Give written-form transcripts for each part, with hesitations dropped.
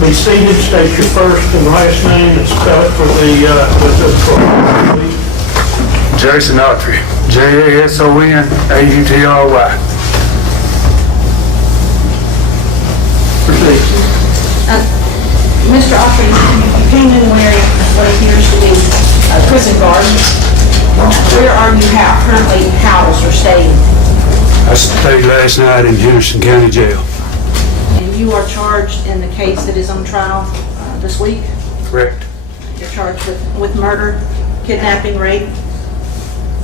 Be seated, state your first and last name and spell it for the clerk. Jason Autry, JasonAutry. Proceed. Mr. Autry, you came in wearing what appears to be a prison guard. Where are you currently housed or staying? I stayed last night in Henderson County Jail. And you are charged in the case that is on trial this week? Correct. You're charged with murder, kidnapping, rape?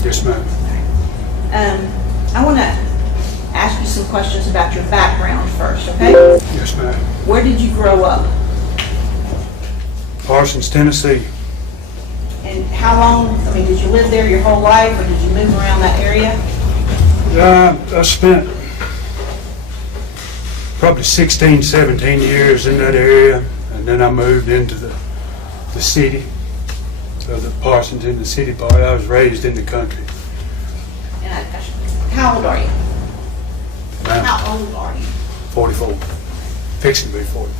Yes, ma'am. I want to ask you some questions about your background first, okay? Yes, ma'am. Where did you grow up? Parsons, Tennessee. And how long, did you live there your whole life, or did you move around that area? I spent probably 16, 17 years in that area, and then I moved into the city, so the Parsons in the city part. I was raised in the country. And how old are you? Ma'am, How old are you? 44. Fixing to be 40.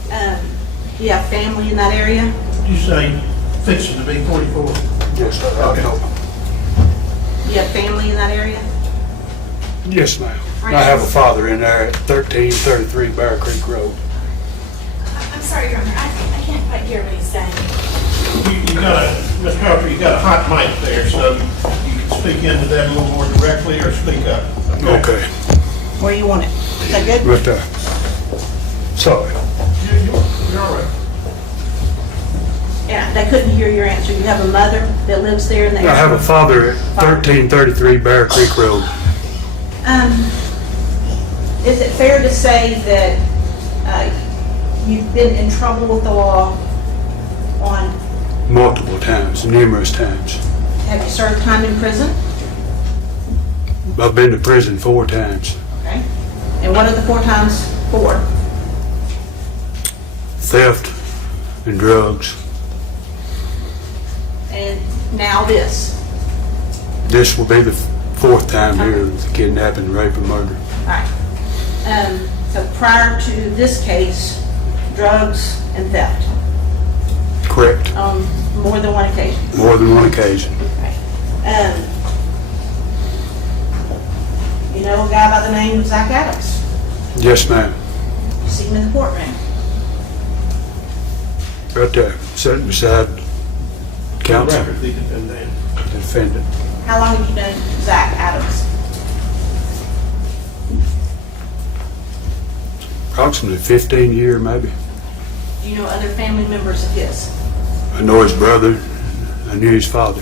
Do you have family in that area? You say fixing to be 44? Yes, sir. Okay. Do you have family in that area? Yes, ma'am. I have a father in there at 1333 Bear Creek Road. I'm sorry, Your Honor, I can't quite hear what he's saying. You got Mr. Autry, you got a hot mic there, so you can speak into that a little more directly or speak up. Okay. Where you want it? Is that good? Right there. Sorry. You're all right. Yeah, they couldn't hear your answer. You have a mother that lives there in the area? I have a father at 1333 Bear Creek Road. Is it fair to say that you've been in trouble with the law on, Multiple times, numerous times. have you served time in prison? I've been to prison 4 times. Okay. And what are the 4 times for? Theft and drugs. And now this. This will be the 4th time here with kidnapping, rape, and murder. All right. So prior to this case, drugs and theft Correct. on more than one occasion. More than one occasion. Okay. You know a guy by the name of Zach Adams? Yes, ma'am. You see him in the courtroom? Right there, sitting beside counsel, Record, the defendant. defendant. How long have you known Zach Adams? Approximately 15 years, maybe. Do you know other family members of his? I know his brother. I knew his father.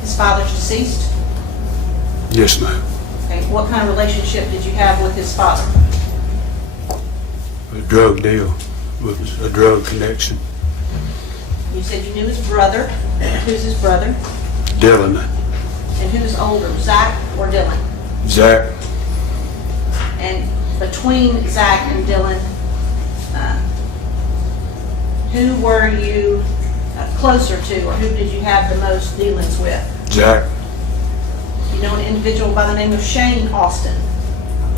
His father's deceased? Yes, ma'am. Okay. What kind of relationship did you have with his father? A drug deal, with a drug connection. You said you knew his brother. Who's his brother? Dylan, And who's older, Zach or Dylan? Zach, And between Zach and Dylan, who were you closer to, or who did you have the most dealings with? Zach. You know an individual by the name of Shane Austin.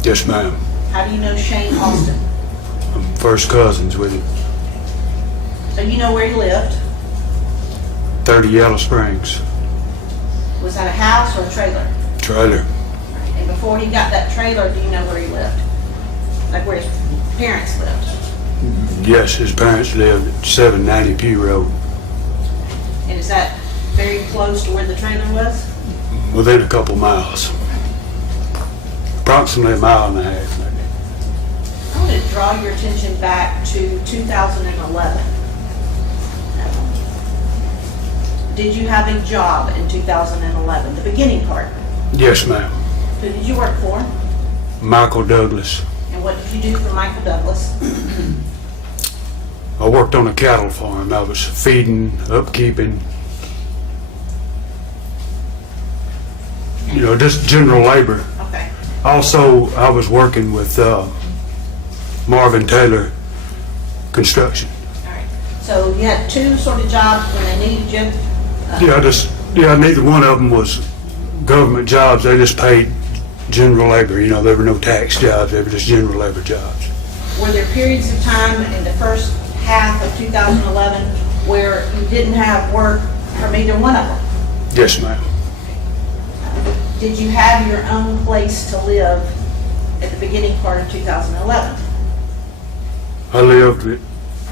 Yes, ma'am. How do you know Shane Austin? I'm first cousins with him. So you know where he lived. 30 Yellow Springs. Was that a house or a trailer? Trailer. And before he got that trailer, do you know where he lived? Like where his parents lived? Yes, his parents lived at 790 Pew Road. And is that very close to where the trailer was? Within a couple miles. Approximately 1.5 miles, maybe. I want to draw your attention back to 2011. Did you have a job in 2011, the beginning part? Yes, ma'am. Who did you work for? Michael Douglas. And what did you do for Michael Douglas? I worked on a cattle farm. I was feeding, upkeeping, just general labor. Okay. Also, I was working with Marvin Taylor Construction. All right. So you had 2 sort of jobs when they needed you? Neither one of them was government jobs. They just paid general labor. There were no tax jobs. They were just general labor jobs. were there periods of time in the first half of 2011 where you didn't have work from either one of them? Yes, ma'am. Did you have your own place to live at the beginning part of 2011? I lived at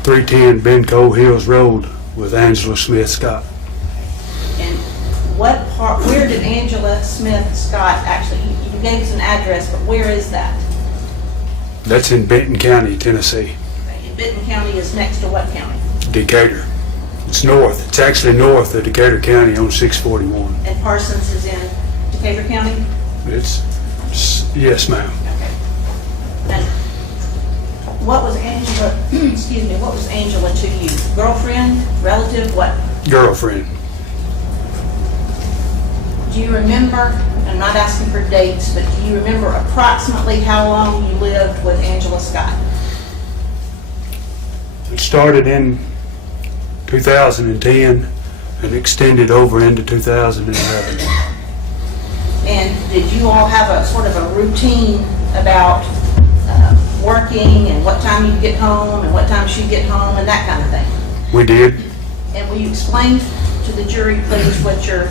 310 Benco Hills Road with Angela Smith Scott. And what part, where did Angela Smith Scott actually, you gave us an address, but where is that? That's in Benton County, Tennessee. Benton County is next to what county? Decatur. It's north. It's actually north of Decatur County on 641. And Parsons is in Decatur County? Yes, ma'am. Okay. And what was Angela, excuse me, what was Angela to you? Girlfriend, relative, what? Girlfriend. Do you remember, I'm not asking for dates, but do you remember approximately how long you lived with Angela Scott? It started in 2010 and extended over into 2011. And did you all have a sort of a routine about working and what time you get home and what time she'd get home and that kind of thing? We did. And will you explain to the jury, please, what your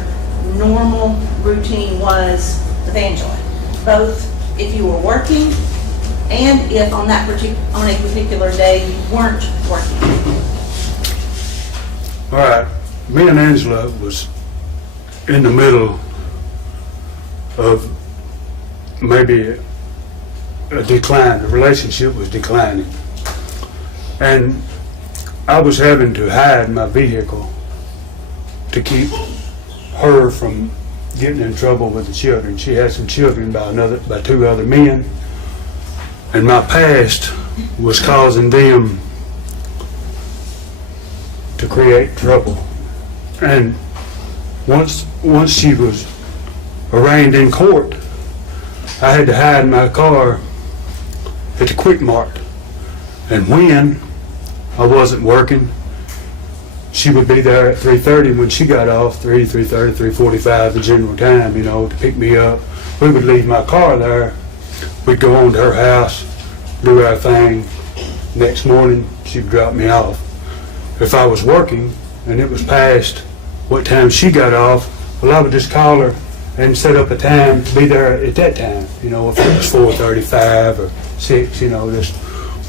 normal routine was with Angela? Both if you were working and if on a particular day you weren't working. All right. Me and Angela was in the middle of maybe a decline. The relationship was declining. And I was having to hide my vehicle to keep her from getting in trouble with the children. She had some children by two other men, and my past was causing them to create trouble. And once she was arraigned in court, I had to hide my car at the Quick Mart. And when I wasn't working, she would be there at 3:30 when she got off, 3:30, 3:45, the general time, to pick me up. We would leave my car there. We'd go on to her house, do our thing. Next morning, she'd drop me off. If I was working and it was past what time she got off, well, I would just call her and set up a time to be there at that time. If it was 4:35 or 6, just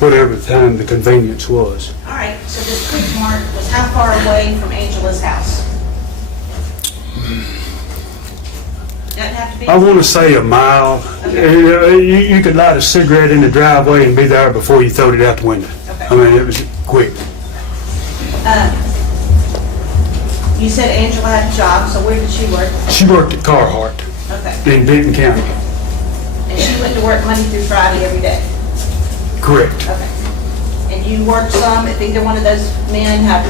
whatever time the convenience was. All right, so this Quick Mart was how far away from Angela's house? Doesn't have to be. I want to say a mile. Okay. You could light a cigarette in the driveway and be there before you throwed it out the window. Okay. I mean, it was quick. You said Angela had a job, so where did she work? She worked at Carhartt Okay. in Benton County. And she went to work Monday through Friday every day? Correct. Okay. And you worked some, if either one of those men have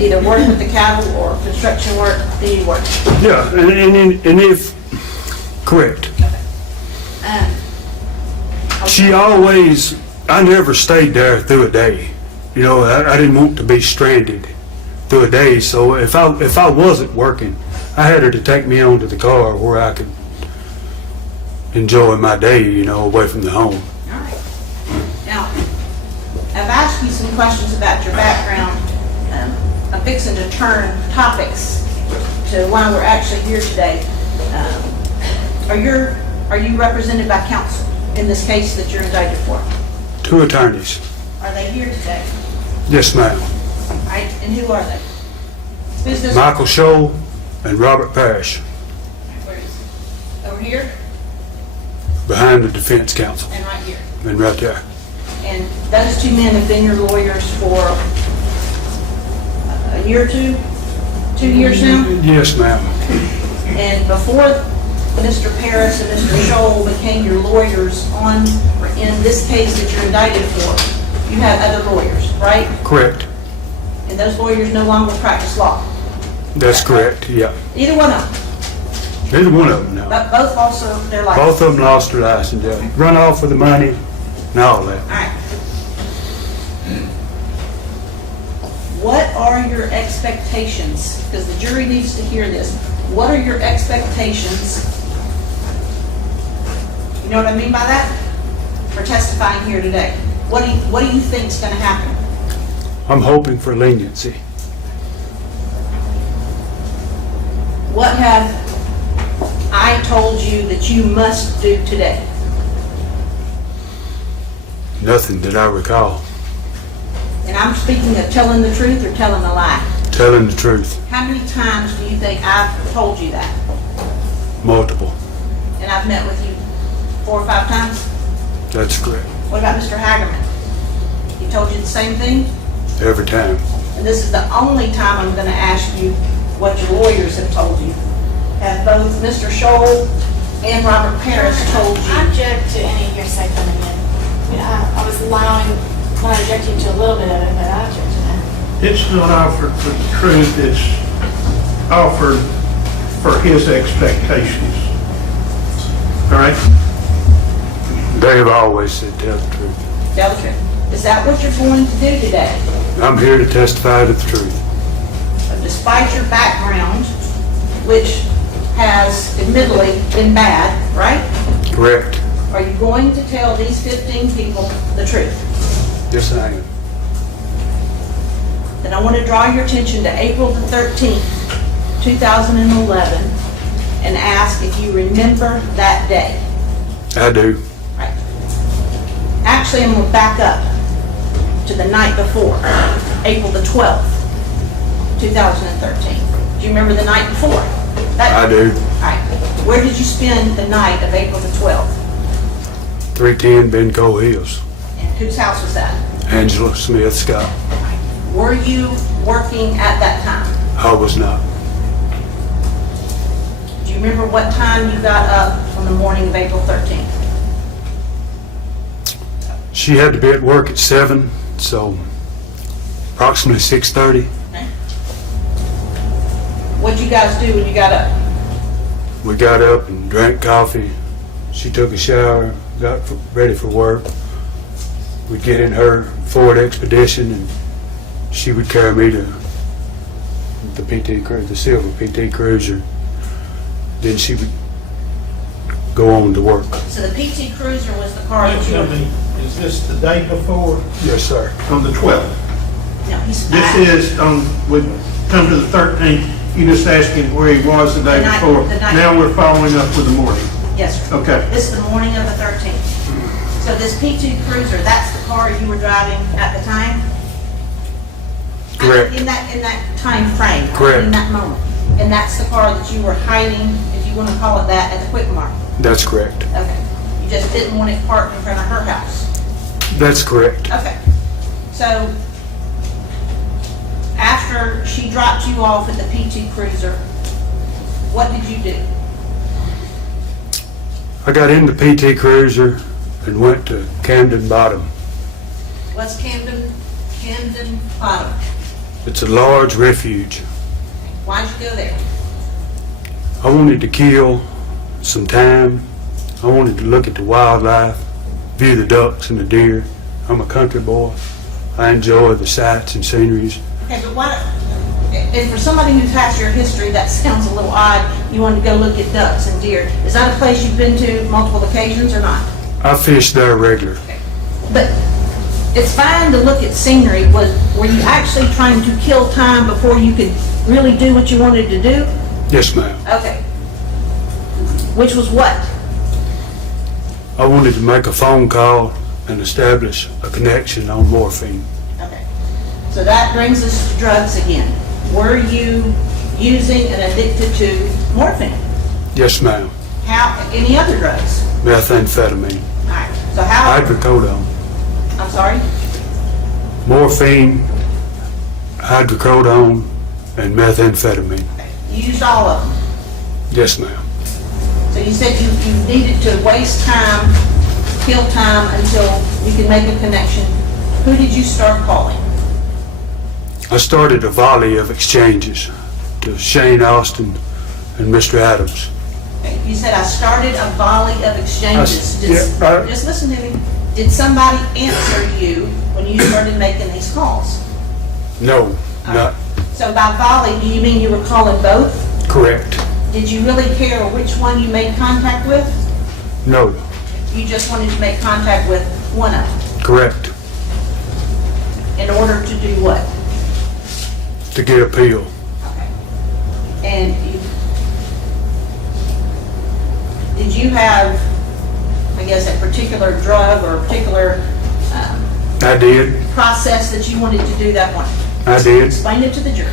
either worked with the cattle or construction work, then you worked? Yeah, and if, correct. Okay. She I never stayed there through a day. I didn't want to be stranded through a day, so if I wasn't working, I had her to take me onto the car where I could enjoy my day, away from the home. All right. Now, I've asked you some questions about your background. I'm fixing to turn topics to why we're actually here today. Are you represented by counsel in this case that you're indicted for? 2 attorneys. Are they here today? Yes, ma'am. All right, and who are they? Who's this? Michael Scholl and Robert Parrish, Where is it? Over here behind the defense counsel, and right here. and right there. And those 2 men have been your lawyers for a year or 2? 2 years now? Yes, ma'am. And before Mr. Parris and Mr. Scholl became your lawyers in this case that you're indicted for, you had other lawyers, right? Correct. And those lawyers no longer practice law? That's correct, yeah. Either one of them? Neither one of them, no. But both also their license? Both of them lost their license, yeah. Run off with the money and all that. All right. What are your expectations? Because the jury needs to hear this. What are your expectations? You know what I mean by that? For testifying here today. What do you think's gonna happen? I'm hoping for leniency. What have I told you that you must do today? Nothing that I recall. And I'm speaking of telling the truth or telling a lie. Telling the truth. How many times do you think I've told you that? Multiple. And I've met with you 4 or 5 times? That's correct. What about Mr. Hagerman? He told you the same thing? Every time. And this is the only time I'm gonna ask you what your lawyers have told you. Have both Mr. Scholl and Robert Paris told I you? object to any hearsay coming in. I mean, I was allowing, not objecting to a little bit of it, but I object to that. It's not offered for the truth, it's offered for his expectations. All right? They've always said tell the truth. Tell the truth. Is that what you're going to do today? I'm here to testify to the truth. Despite your background, which has admittedly been bad, right? Correct. Are you going to tell these 15 people the truth? Yes, I am. Then I want to draw your attention to April the 13th, 2011, and ask if you remember that day. I do. Right. Actually, I'm going to back up to the night before, April the 12th, 2013. Do you remember the night before? I do. All right. Where did you spend the night of April the 12th? 310 Benco Hills. And whose house was that? Angela Smith Scott. Were you working at that time? I was not. Do you remember what time you got up on the morning of April 13th? She had to be at work at 7, so approximately 6:30. Okay. What'd you guys do when you got up? We got up and drank coffee. She took a shower, got ready for work. We'd get in her Ford Expedition and she would carry me to the silver PT Cruiser. Then she would go on to work. So the PT Cruiser was the car that you Tell were... me, is this the day before, Yes, sir. on the 12th? No, he's... This is on, we come to the 13th, you just asking where he was the day The night- before. the night- Now we're following up with the morning. Yes, sir. Okay. This is the morning of the 13th. So this PT Cruiser, that's the car you were driving at the time? Correct. In that time frame? Correct. In that moment? And that's the car that you were hiding, if you want to call it that, at the Quick Mart? That's correct. Okay. You just didn't want it parked in front of her house? That's correct. Okay. So, after she dropped you off at the PT Cruiser, what did you do? I got in the PT Cruiser and went to Camden Bottom. What's Camden Bottom? It's a large refuge. Why'd you go there? I wanted to kill some time. I wanted to look at the wildlife, view the ducks and the deer. I'm a country boy. I enjoy the sights and sceneries. Okay, but why, and for somebody who's had your history, that sounds a little odd. You wanted to go look at ducks and deer. Is that a place you've been to multiple occasions or not? I fish there regular. But it's fine to look at scenery. Were you actually trying to kill time before you could really do what you wanted to do? Yes, ma'am. Okay. Which was what? I wanted to make a phone call and establish a connection on morphine. Okay. So that brings us to drugs again. Were you using and addicted to morphine? Yes, ma'am. How, any other drugs? Methamphetamine, All right. So how, hydrocodone, I'm sorry? morphine, hydrocodone, and methamphetamine. You used all of them. Yes, ma'am. So you said you needed to waste time, kill time until you could make a connection. Who did you start calling? I started a volley of exchanges to Shane Austin and Mr. Adams. Okay, you said I started a volley of exchanges. Just listen to me. Did somebody answer you when you started making these calls? No, not So by volley, do you mean you were calling both? correct. Did you really care which one you made contact with? No, You just wanted to make contact with one of them? correct. to get a pill. Okay. And did you have, I guess, a particular drug or a particular I did. process that you wanted to do that one? I did. Explain it to the jury.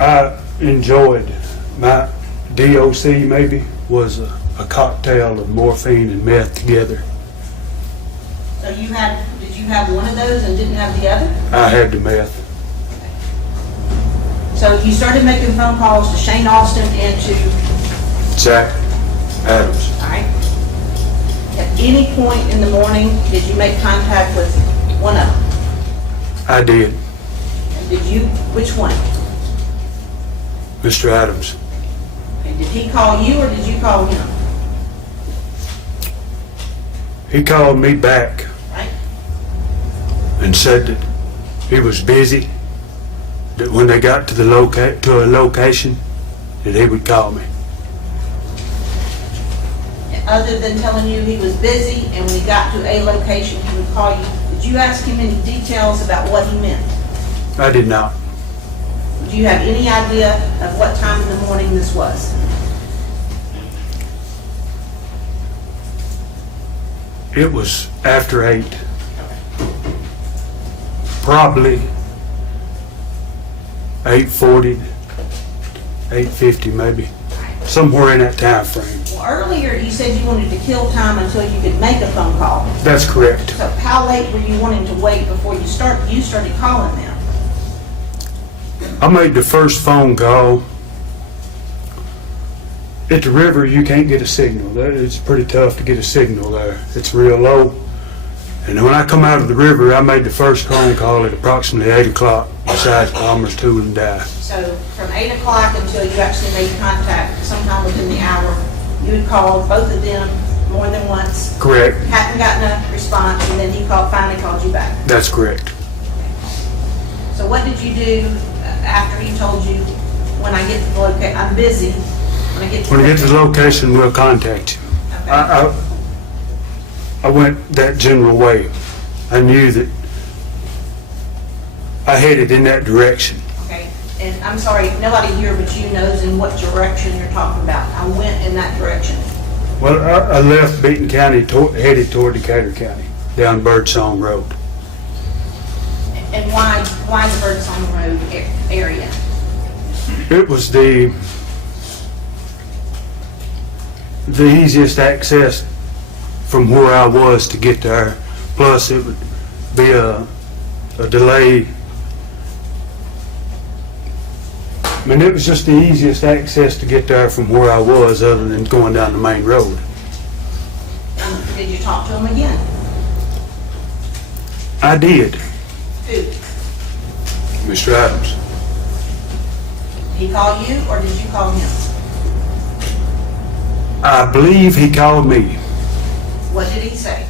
I enjoyed my DOC maybe was a cocktail of morphine and meth together. So did you have one of those and didn't have the other? I had the meth. So you started making phone calls to Shane Austin and to, Zach Adams. all right. At any point in the morning, did you make contact with one of them? I did. And did you, which one? Mr. Adams. And did he call you or did you call him? He called me back Right? and said that he was busy, that when they got to the to a location, that he would call me. Other than telling you he was busy and when he got to a location, he would call you, did you ask him any details about what he meant? I did not. Do you have any idea of what time in the morning this was? It was after 8. Probably 8:40, 8:50 maybe. Somewhere in that time frame. Well, earlier you said you wanted to kill time until you could make a phone call. That's correct. So how late were you wanting to wait before you started calling them? I made the first phone call. At the river, you can't get a signal. It's pretty tough to get a signal there. It's real low. And when I come out of the river, I made the first phone call at approximately 8 o'clock beside Palmer's Tool and Die. So from 8 o'clock until you actually made contact, sometime within the hour, you had called both of them more than once, Correct. hadn't gotten a response, and then he finally called you back. That's correct. So what did you do after he told you, when I get to the location, I'm busy, when I get to the When I get to the location? location, we'll contact you. Okay. I went that general way. I knew that I headed in that direction. Okay, and I'm sorry, nobody here but you knows in what direction you're talking about. I went in that direction. Well, I left Beaton County, headed toward Decatur County, down Birdsong Road. And why the Birdsong Road area? It was the easiest access from where I was to get there. Plus, it would be a delay. I mean, it was just the easiest access to get there from where I was, other than going down the main road. And did you talk to him again? I did, Who? Mr. Adams. He call you or did you call him? I believe he called me. What did he say?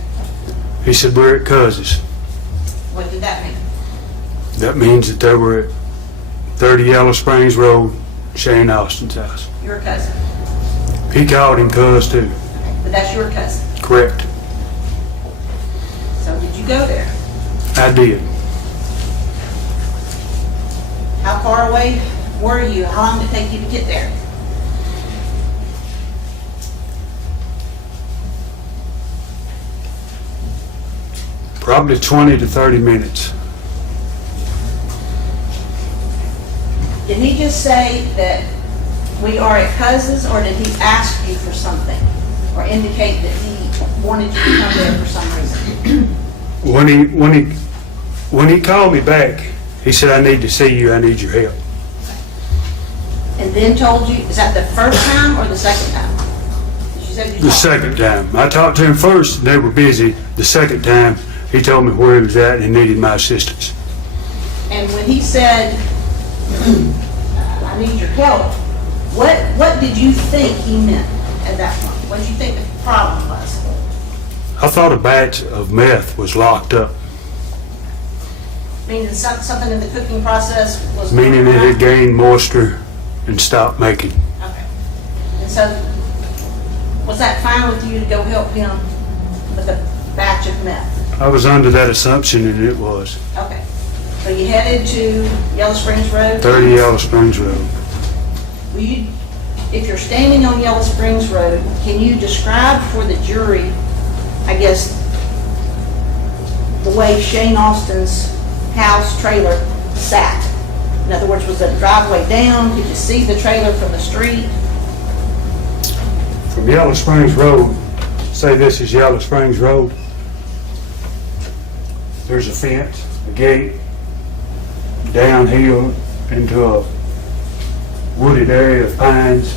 He said, we're at Cousins. What did that mean? That means that they were at 30 Yellow Springs Road, Shane Austin's house. Your cousin. He called him Cuz too. But that's your cousin. Correct. So did you go there? I did. How far away were you? How long did it take you to get there? Probably 20 to 30 minutes. Did he just say that we are at Cousins, or did he ask you for something? Or indicate that he wanted you to come there for some reason? When he called me back, he said, I need to see you, I need your help. And then told you, is that the first time or the second time? You said you The talked. second time. I talked to him first, they were busy. The second time, he told me where he was at and he needed my assistance. And when he said, I need your help, what did you think he meant at that point? What did you think the problem was? I thought a batch of meth was locked up, Meaning something in the cooking process was... meaning it had gained moisture and stopped making. Okay. And so, was that fine with you to go help him with a batch of meth? I was under that assumption and it was. Okay. So you headed to Yellow Springs Road? 30 Yellow Springs Road. Will you, if you're standing on Yellow Springs Road, can you describe for the jury, I guess, the way Shane Austin's house trailer sat? In other words, was the driveway down? Could you see the trailer from the street? From Yellow Springs Road, say this is Yellow Springs Road, there's a fence, a gate, downhill into a wooded area of pines.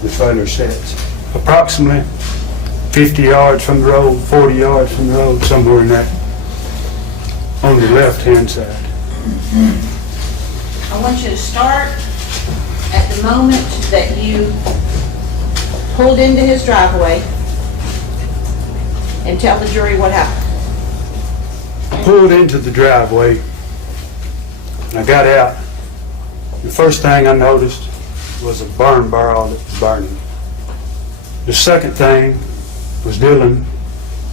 The trailer sits approximately 50 yards from the road, 40 yards from the road, somewhere in that, on the left-hand side. I want you to start at the moment that you pulled into his driveway and tell the jury what happened. Pulled into the driveway, and I got out. The first thing I noticed was a burn barrel that was burning. The second thing was Dylan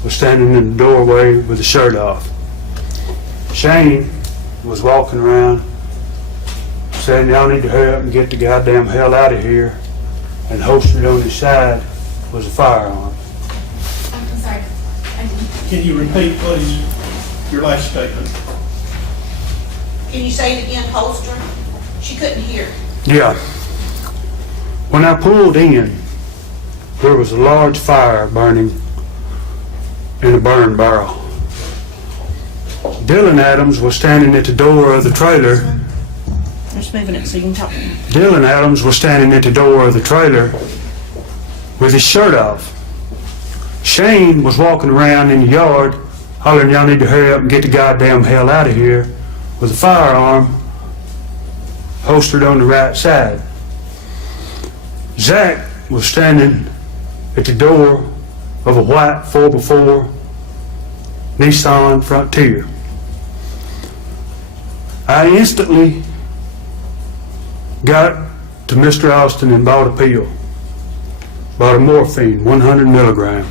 was standing in the doorway with his shirt off. Shane was walking around saying, "Y'all need to hurry up and get the goddamn hell out of here," and holstered on his side was a firearm. I'm sorry. I didn't. Can you repeat, please, your last statement? Can you say it again, holster? She couldn't hear. Yeah. When I pulled in, there was a large fire burning in a burn barrel. Dylan Adams was standing at the door of the trailer. Just moving it so you can talk. Dylan Adams was standing at the door of the trailer with his shirt off. Shane was walking around in the yard hollering, "Y'all need to hurry up and get the goddamn hell out of here," with a firearm holstered on the right side. Zach was standing at the door of a white 4x4 Nissan Frontier. I instantly got to Mr. Austin and bought a pill. Bought a morphine, 100 milligram.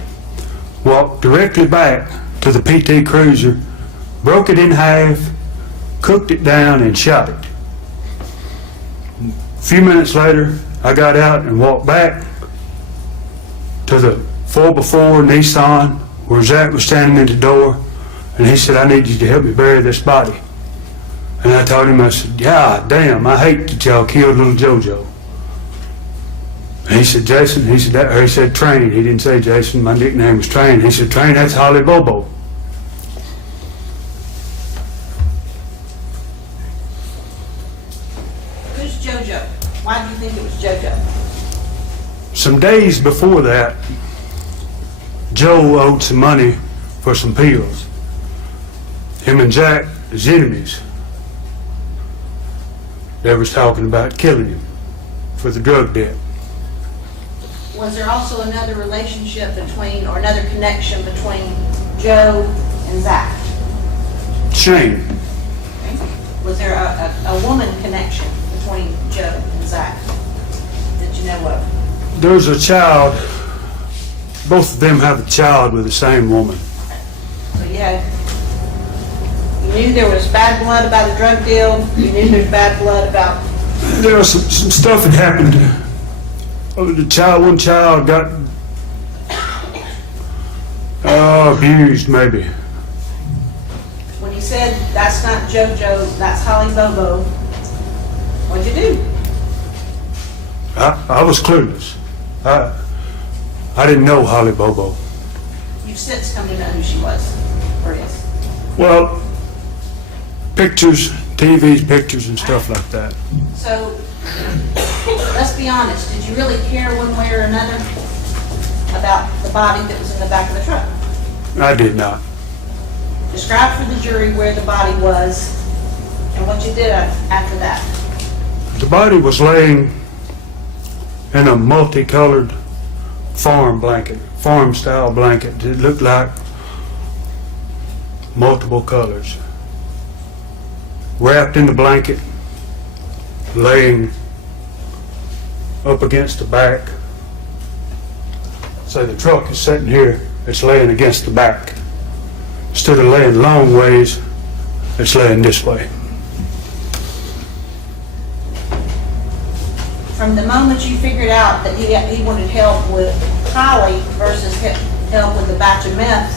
Walked directly back to the PT Cruiser, broke it in half, cooked it down, and shot it. A few minutes later, I got out and walked back to the 4x4 Nissan where Zach was standing at the door, and he said, "I need you to help me bury this body." And I told him, I said, "God damn, I hate that y'all killed little JoJo." And he said, "Jason," he said Train. He didn't say Jason, my nickname was Train. He said, "Train, that's Holly Bobo." Who's JoJo? Why do you think it was JoJo? Some days before that, Joe owed some money for some pills. Him and Jack is enemies. They was talking about killing him for the drug debt. Was there also another relationship between, or another connection between Joe and Zach? Shane, Was there a woman connection between Joe and Zach that you know of? there's a child, both of them have a child with the same woman. So you knew there was bad blood about a drug deal, you knew there's bad blood about, There was some stuff that happened. One child got abused, maybe. when you said, "That's not JoJo, that's Holly Bobo," what'd you do? I was clueless. I didn't know Holly Bobo. You've since come to know who she was, or is. Well, pictures, TV's pictures and stuff like that. So, let's be honest, did you really care one way or another about the body that was in the back of the truck? I did not. Describe for the jury where the body was and what you did after that. The body was laying in a multicolored farm-style blanket. It looked like multiple colors. Wrapped in the blanket, laying up against the back. So the truck is sitting here, it's laying against the back. Instead of laying long ways, it's laying this way. from the moment you figured out that he wanted help with Holly versus help with the batch of meth,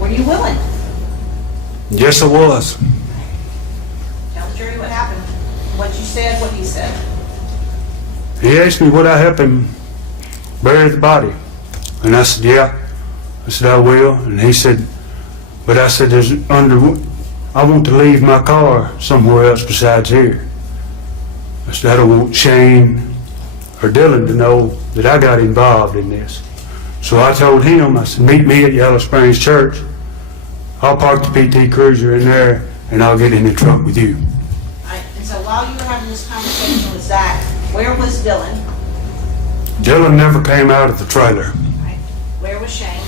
were you willing? Yes, I was. Tell the jury what happened, what you said, what he said. He asked me would I help him bury the body. And I said, yeah. I said, I will. And he said, but I said, I want to leave my car somewhere else besides here. I said, I don't want Shane or Dylan to know that I got involved in this. So I told him, I said, meet me at Yellow Springs Church. I'll park the PT Cruiser in there and I'll get in the truck with you. All right, and so while you were having this conversation with Zach, where was Dylan? Dylan never came out of the trailer. All right, where was Shane?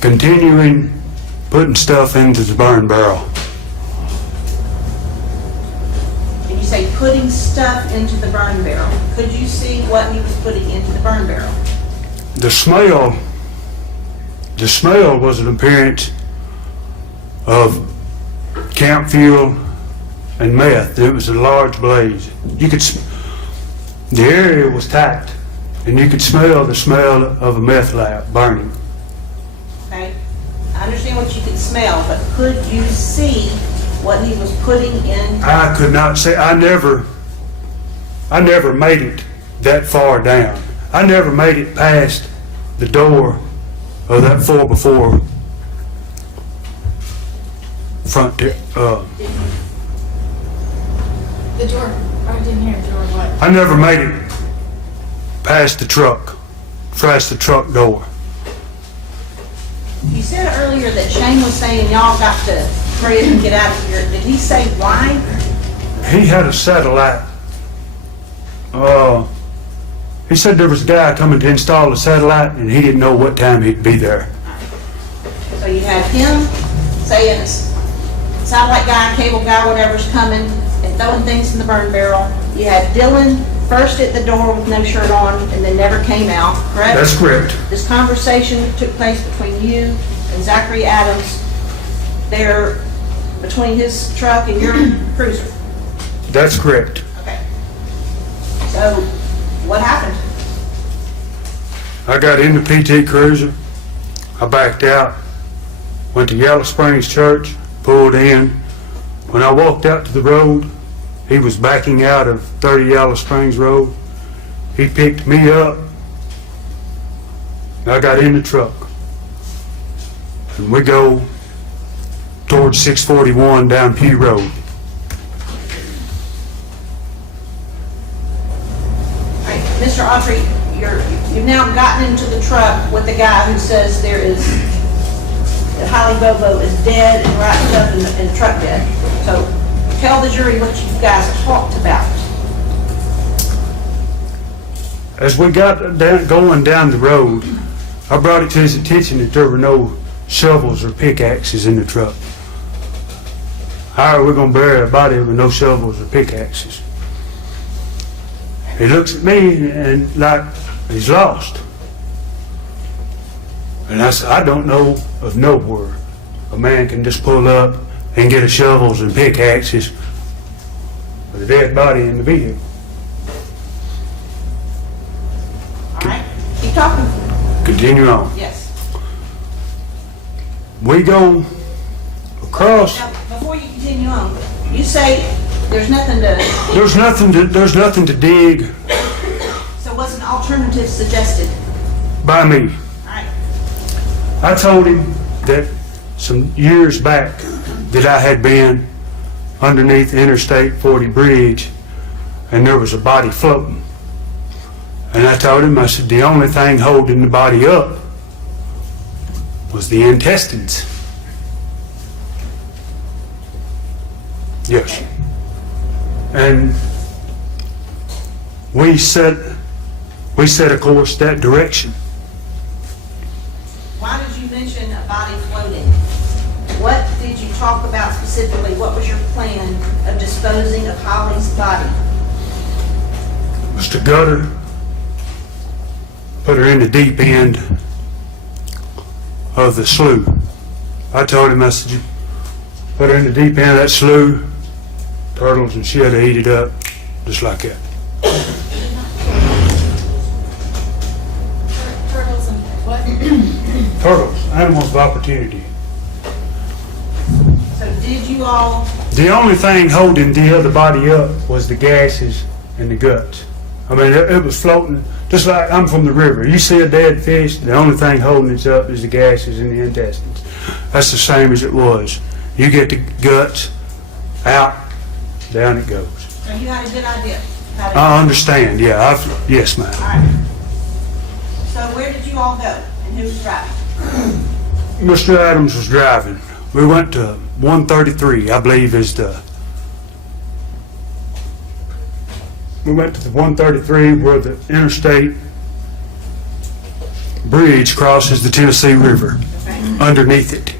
Continuing putting stuff into the burn barrel. Did you say putting stuff into the burn barrel? Could you see what he was putting into the burn barrel? The smell was an appearance of camp fuel and meth. It was a large blaze. The area was tight, and you could smell the smell of a meth lab burning. Okay, I understand what you could smell, but could you see what he was putting in? I could not say. I never made it that far down. I never made it past the door of that 4x4 front door. The door, I didn't hear the door, what? I never made it past the truck door. You said earlier that Shane was saying y'all got to hurry up and get out of here. Did he say why? He had a satellite. He said there was a guy coming to install a satellite and he didn't know what time he'd be there. So you had him saying satellite guy, cable guy, whatever's coming and throwing things in the burn barrel. You had Dylan first at the door with no shirt on and then never came out, correct? That's correct. This conversation took place between you and Zachary Adams there between his truck and your cruiser. That's correct. Okay. So what happened? I got in the PT Cruiser. I backed out, went to Yellow Springs Church, pulled in. When I walked out to the road, he was backing out of 30 Yellow Springs Road. He picked me up. I got in the truck. And we go towards 641 down Pew Road. All right, Mr. Autry, you've now gotten into the truck with the guy who says that Holly Bobo is dead and wrapped up in the truck bed. So tell the jury what you guys talked about. As we got going down the road, I brought it to his attention that there were no shovels or pickaxes in the truck. How are we going to bury a body with no shovels or pickaxes? He looks at me and like he's lost. And I said, I don't know of nowhere a man can just pull up and get a shovels and pickaxes with a dead body in the vehicle. All right, keep talking. Continue on. Yes. We go across. Now, before you continue on, you say there's nothing to, There's nothing to dig so what's an alternative suggested? by me. All right, I told him that some years back that I had been underneath the Interstate 40 bridge and there was a body floating. And I told him, I said, the only thing holding the body up was the intestines. Yes. And we set a course that direction. why did you mention a body floating? What did you talk about specifically? What was your plan of disposing of Holly's body? It was to gut her, put her in the deep end of the slough. I told him, I said, put her in the deep end of that slough, turtles and shit will eat it up. just like that. Turtles and what? Turtles, animals of opportunity. So did you all, The only thing holding the other body up was the gases and the guts. I mean, it was floating, just like I'm from the river. You see a dead fish, the only thing holding it up is the gases and the intestines. That's the same as it was. You get the guts out, down it goes. so you had a good idea? how to- I understand, yeah, yes, ma'am. All right. So where did you all go and who was driving? Mr. Adams was driving. We went to 133, I believe is the... We went to the 133 where the interstate bridge crosses the Tennessee River, Okay. underneath it.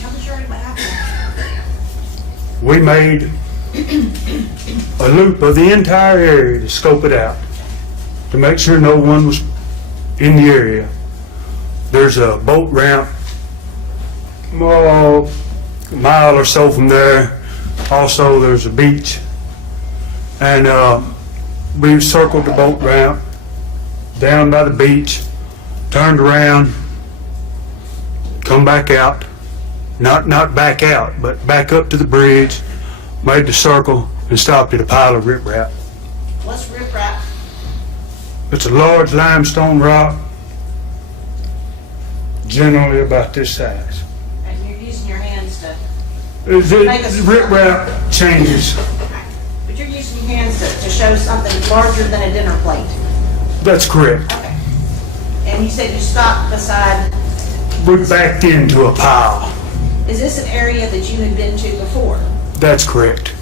Tell the jury what happened. We made a loop of the entire area to scope it out, to make sure no one was in the area. There's a boat ramp a mile or so from there. Also, there's a beach. And we circled the boat ramp down by the beach, turned around, come back out. Not back out, but back up to the bridge, made the circle, and stopped at a pile of riprap. What's riprap? It's a large limestone rock, generally about this size. And you're using your hands to, Riprap changes. but you're using your hands to show something larger than a dinner plate. That's correct. Okay. And you said you stopped beside, We backed into a pile. is this an area that you had been to before? That's correct.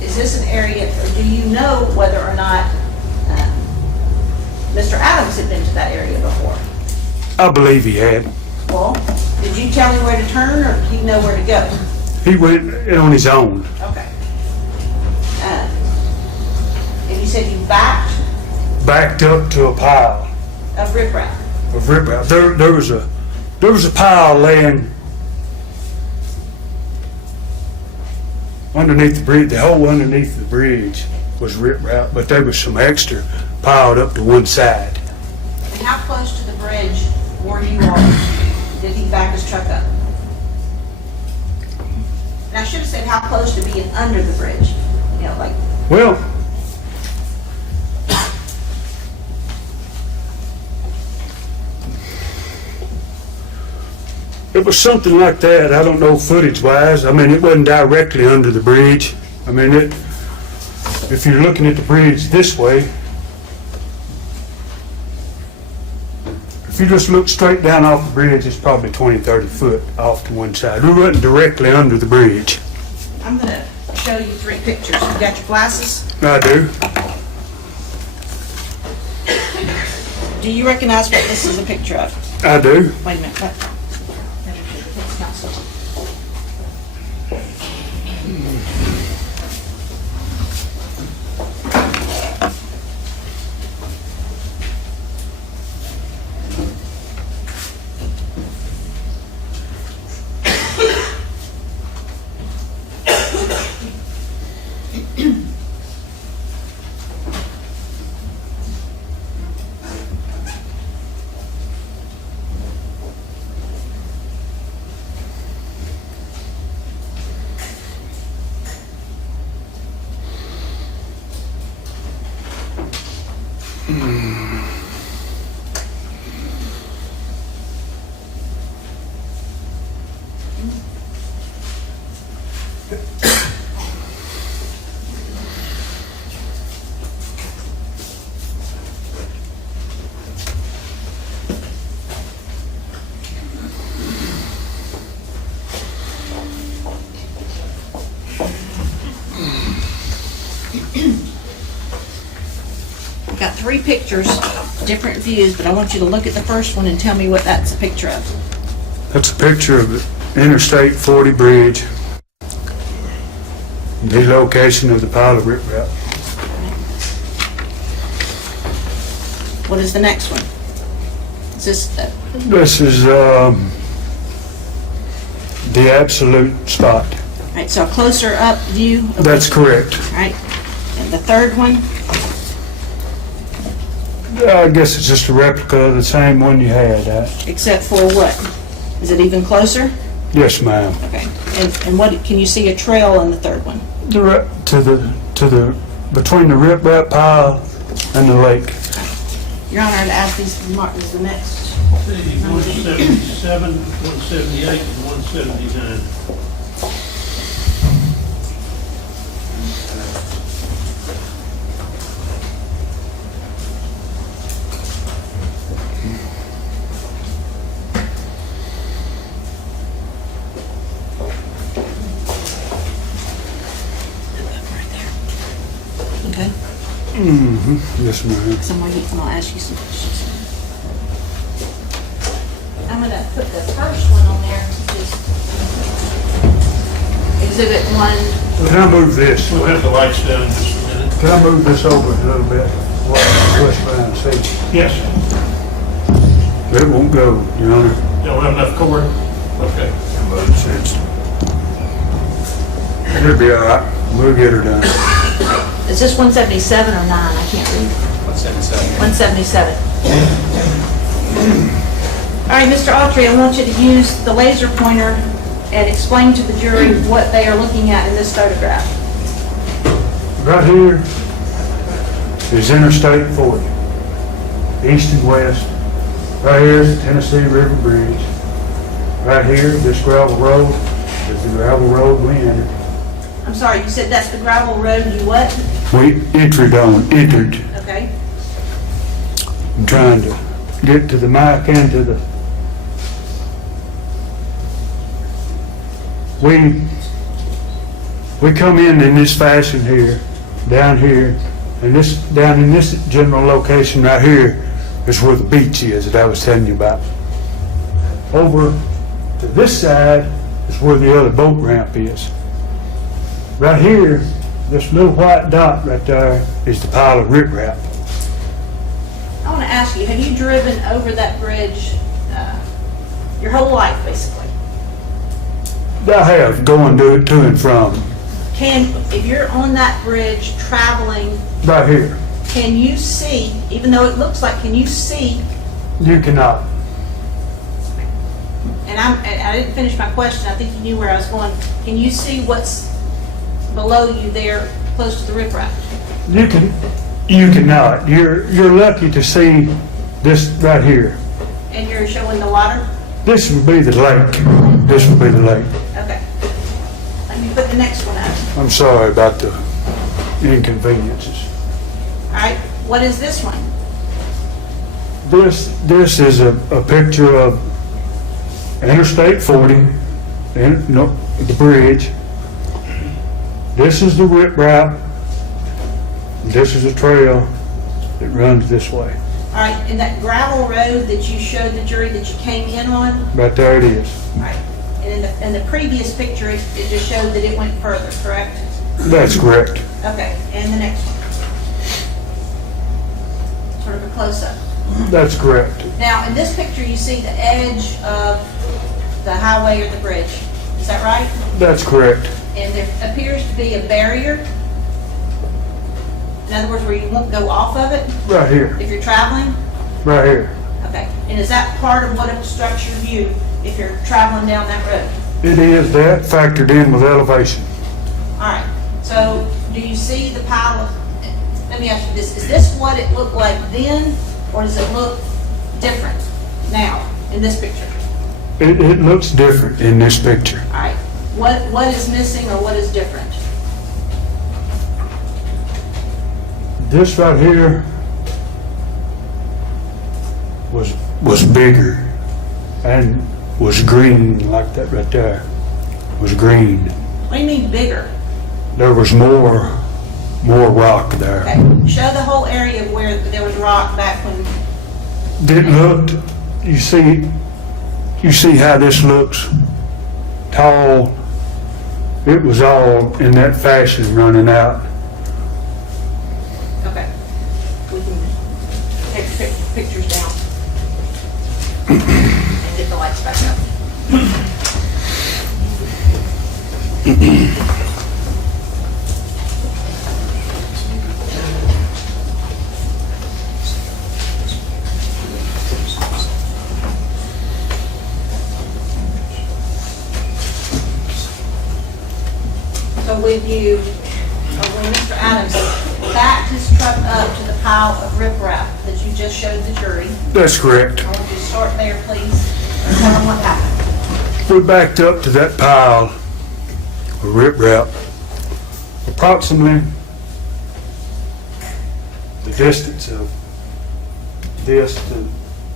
Is this an area, or do you know whether or not Mr. Adams had been to that area before? I believe he had. Well, did you tell him where to turn, or did he know where to go? He went on his own. Okay. And you said you backed Backed up to a pile of riprap. of riprap. There was a pile laying underneath the bridge. The whole underneath the bridge was riprap, but there was some extra piled up to one side. And how close to the bridge were you all? Did he back his truck up? And I should have said how close to being under the bridge. You know, like, Well, it was something like that. I don't know footage-wise. I mean, it wasn't directly under the bridge. I mean, if you're looking at the bridge this way, if you just look straight down off the bridge, it's probably 20, 30 foot off to one side. We wasn't directly under the bridge. I'm going to show you 3 pictures. You got your glasses? I do. Do you recognize what this is a picture of? I do. Wait a minute. What? It's not so. I've got 3 pictures, different views, but I want you to look at the first one and tell me what that's a picture of. That's a picture of the Interstate 40 bridge. The location of the pile of riprap. What is the next one? Is this This is the absolute spot. right, so a closer up view? of That's correct. All right, and the third one? I guess it's just a replica of the same one you had. Except for what? Is it even closer? Yes, ma'am. Okay, and what, can you see a trail in the third one? Between the riprap pile and the lake. Your Honor, to ask these, Mark, is the next. 177, 178, and 179. Okay, Yes, ma'am. so I'll ask you some questions. I'm gonna put the first one on there, which is Exhibit 1. Can I move this? We'll have the lights down in just a minute. Can I move this over a little bit? Westbound, see? Yes. It won't go, Your Honor. Don't have enough cord? Okay. It'll be all right. We'll get her done. Is this 177 or 9? I can't read. 177. 177. All right, Mr. Autry, I want you to use the laser pointer and explain to the jury what they are looking at in this photograph. Right here is Interstate 40, east and west. Right here is the Tennessee River Bridge. Right here, this gravel road is the gravel road we entered. I'm sorry, you said that's the gravel road you what? We entered. Okay. I'm trying to get to the mic and to the... We come in this fashion here, down here, and down in this general location right here is where the beach is that I was telling you about. Over to this side is where the other boat ramp is. Right here, this little white dot right there is the pile of riprap. I want to ask you, have you driven over that bridge your whole life, basically? I have, going to and from. If you're on that bridge traveling, Right here. can you see, even though it looks like, can you see? You cannot. And I didn't finish my question. I think you knew where I was going. Can you see what's below you there, close to the riprap? You cannot. You're lucky to see this right here. And you're showing the water? This would be the lake. This would be the lake. Okay. Let me put the next one up. I'm sorry about the inconveniences. All right. What is this one? This is a picture of Interstate 40, the bridge. This is the riprap. This is a trail that runs this way. All right. And that gravel road that you showed the jury that you came in on? Right there it is. All right. And in the previous picture, it just showed that it went further, correct? That's correct. Okay. And the next one? Sort of a close-up. That's correct. Now, in this picture, you see the edge of the highway or the bridge. Is that right? That's correct. And there appears to be a barrier. In other words, where you won't go off of it Right here. if you're traveling? Right here. Okay. And is that part of what obstructs your view if you're traveling down that road? It is that factored in with elevation. All right. So do you see the pile of, let me ask you this, is this what it looked like then, or does it look different now in this picture? It looks different in this picture. All right. What is missing or what is different? This right here was bigger and was green like that right there. Was green. What do you mean bigger? There was more rock there. Okay. Show the whole area where there was rock back when. It looked, you see how this looks tall? It was all in that fashion running out. Okay. We can take pictures down. And get the lights back up. So when Mr. Adams backed his truck up to the pile of riprap that you just showed the jury, That's correct. I want you to start there, please, and tell them what happened. We backed up to that pile of riprap, approximately the distance of this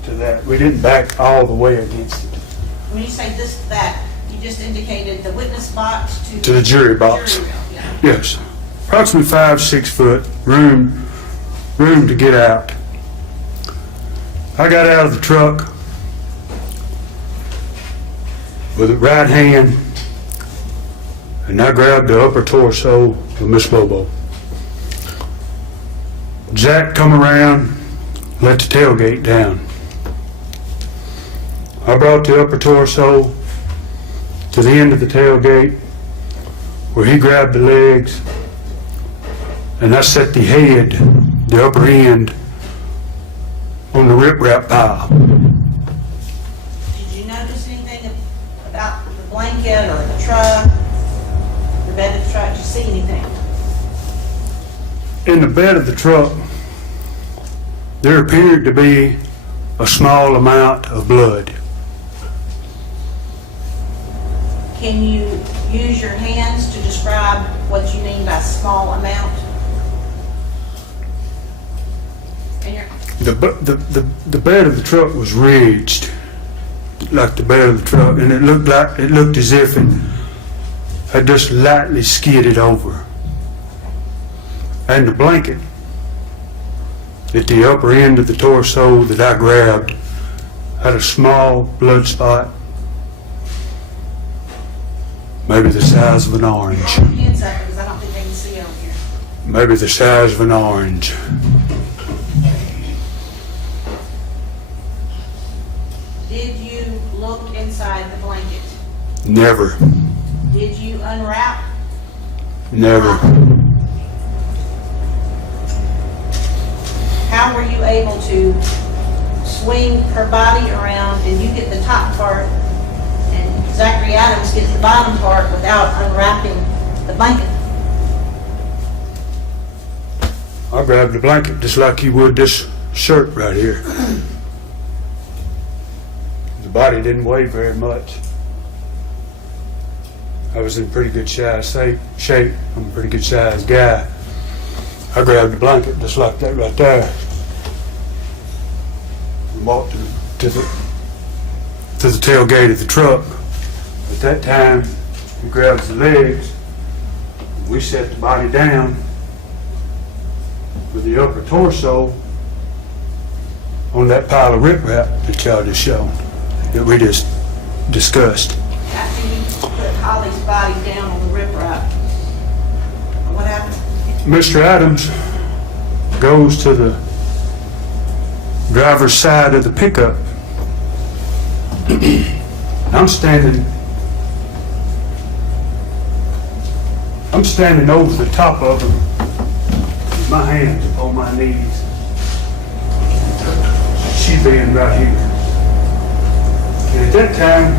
to that. We didn't back all the way against it. When you say this, that, you just indicated the witness box To the jury box. Jury room, yeah. Yes, approximately 5-6 foot, room to get out. I got out of the truck with the right hand, and I grabbed the upper torso of Miss Bobo. Jack come around, let the tailgate down. I brought the upper torso to the end of the tailgate where he grabbed the legs, and I set the head, the upper end, on the riprap pile. Did you notice anything about the blanket or the truck, the bed of the truck? Did you see anything? In the bed of the truck, there appeared to be a small amount of blood. Can you use your hands to describe what you mean by small amount? And your, The bed of the truck was ridged, like the bed of the truck, and it looked as if it had just lightly skidded over. And the blanket at the upper end of the torso that I grabbed had a small blood spot, maybe the size of an orange. hands up, because I don't think they can see over here. Maybe the size of an orange. Did you look inside the blanket? Never, Did you unwrap? never. How were you able to swing her body around and you get the top part and Zachary Adams gets the bottom part without unwrapping the blanket? I grabbed the blanket just like you would this shirt right here. The body didn't weigh very much. I was in pretty good shape. I'm a pretty good sized guy. I grabbed the blanket just like that right there and walked to the tailgate of the truck. At that time, he grabs the legs. We set the body down with the upper torso on that pile of riprap that y'all just showed, that we just discussed. After you put Holly's body down on the riprap, what happened? Mr. Adams goes to the driver's side of the pickup. I'm standing over the top of him with my hands upon my knees. She being right here. And at that time,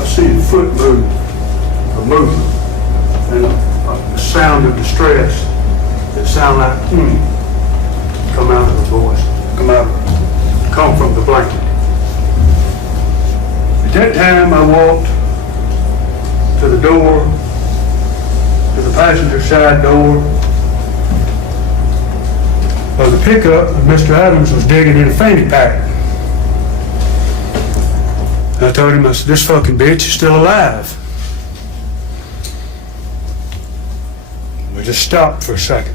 I see the foot move, a movement, and a sound of distress that sound like come out of the voice, come from the blanket. At that time, I walked to the door, to the passenger side door of the pickup, and Mr. Adams was digging in a fanny pack. I told him, I said, this fucking bitch is still alive. We just stopped for a second.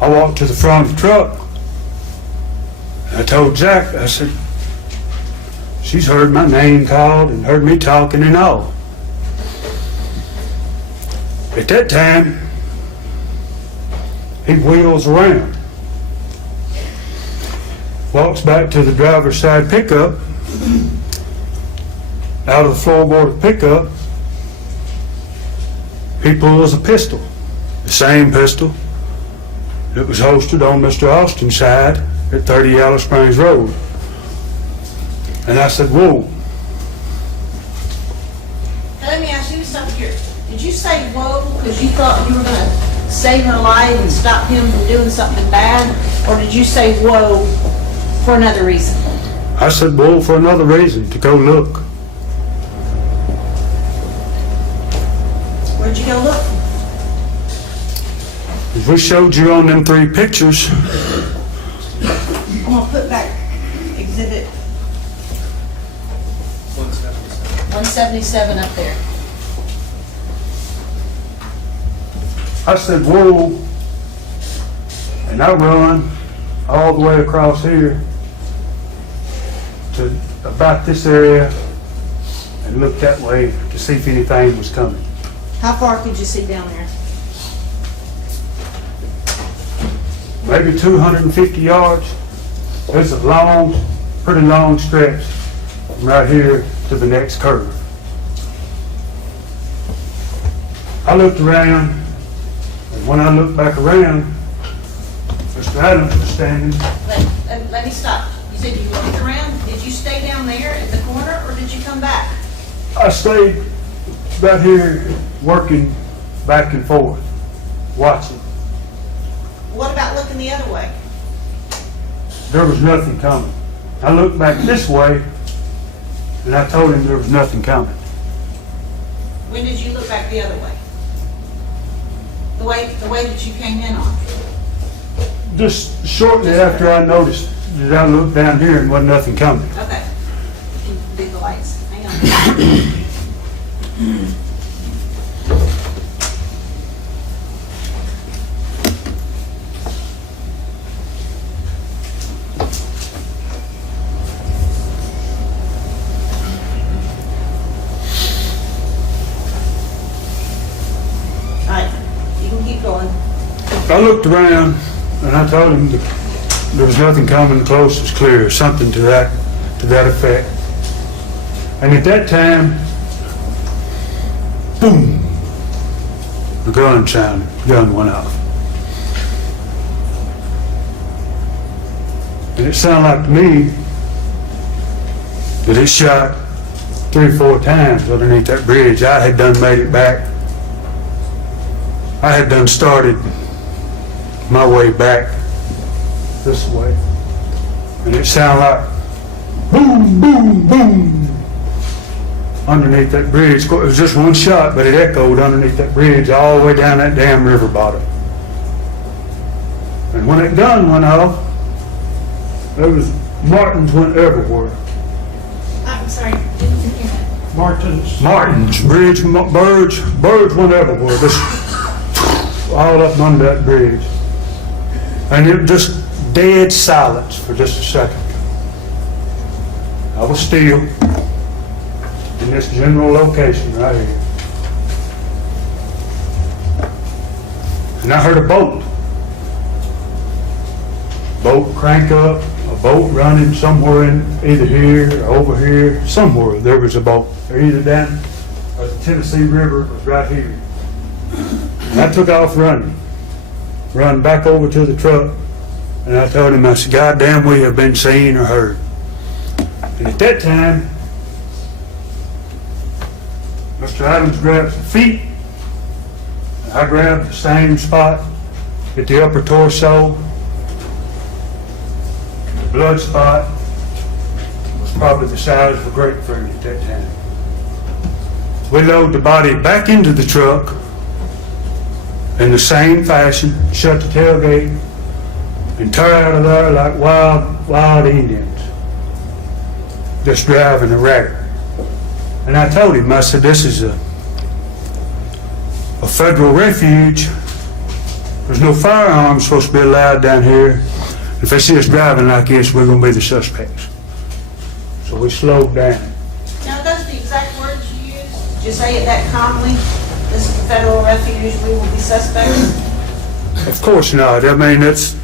I walked to the front of the truck. I told Jack, I said, she's heard my name called and heard me talking and all. At that time, he wheels around, walks back to the driver's side pickup, out of the floorboard of the pickup, he pulls a pistol, the same pistol that was holstered on Mr. Austin's side at 30 Yellow Springs Road. And I said, whoa. Now, let me ask you something here. Did you say whoa because you thought you were gonna save her life and stop him from doing something bad? Or did you say whoa for another reason? I said, whoa, for another reason, to go look. Where'd you go look? As we showed you on them 3 pictures, I'm gonna put back exhibit 177 up there. I said, whoa, and I run all the way across here to about this area and looked that way to see if anything was coming. How far could you see down there? Maybe 250 yards. It's a long, pretty long stretch from right here to the next curve. I looked around, and when I looked back around, Mr. Adams was standing. Let me stop. You said you looked around. Did you stay down there in the corner or did you come back? I stayed right here working back and forth, watching. What about looking the other way? There was nothing coming. I looked back this way, and I told him there was nothing coming. When did you look back the other way? The way that you came in on? Just shortly after I noticed that I looked down here and wasn't nothing coming. Okay. You can do the lights. Hang on. All right. You can keep going. I looked around, and I told him that there was nothing coming close as clear, something to that effect. And at that time, boom, the gun went off. And it sounded like to me that it shot 3 or 4 times underneath that bridge. I had done made it back. I had done started my way back this way. And it sounded like boom, boom, boom underneath that bridge. It was just one shot, but it echoed underneath that bridge all the way down that damn river bottom. And when that gun went off, there was Martins went everywhere. I'm sorry, didn't hear that. Martins, bridge, birds went everywhere. Just all up under that bridge. And it was just dead silence for just a second. I was still in this general location right here. And I heard a boat. Boat crank up, a boat running somewhere in either here or over here, somewhere there was a boat. Or either down or the Tennessee River was right here. And I took off running back over to the truck, and I told him, I said, God damn, we have been seen or heard. And at that time, Mr. Adams grabbed some feet, and I grabbed the same spot at the upper torso. The blood spot was probably the size of a grapefruit at that time. We load the body back into the truck in the same fashion, shut the tailgate, and tear out of there like wild Indians, just driving a racket. And I told him, I said, this is a federal refuge. There's no firearms supposed to be allowed down here. If they see us driving like this, we're going to be the suspects. So we slowed down. Now, those are the exact words you used? Did you say it that calmly? This is a federal refuge, we will be suspects? Of course not. I mean, that's,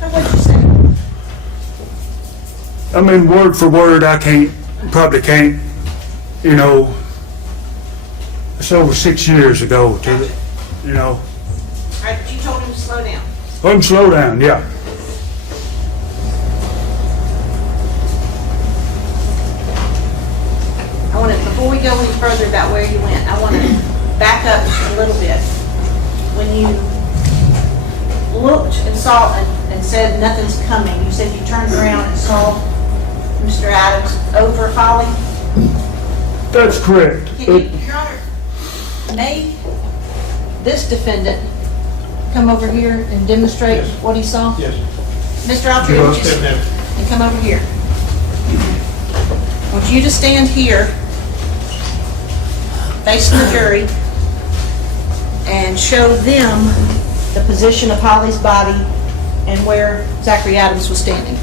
Now, what'd you say? I mean, word for word, probably can't, it's over 6 years ago to the, you know. All right, but you told him to slow down. Let him slow down, yeah. I want to, before we go any further about where you went, I want to back up just a little bit. When you looked and saw and said nothing's coming, you said you turned around and saw Mr. Adams over Holly? That's correct. Can you, Your Honor, may this defendant come over here and demonstrate Yes. what he saw? Yes. Mr. Autry, Go would you step down. and come over here. I want you to stand here, facing the jury, and show them the position of Holly's body and where Zachary Adams was standing.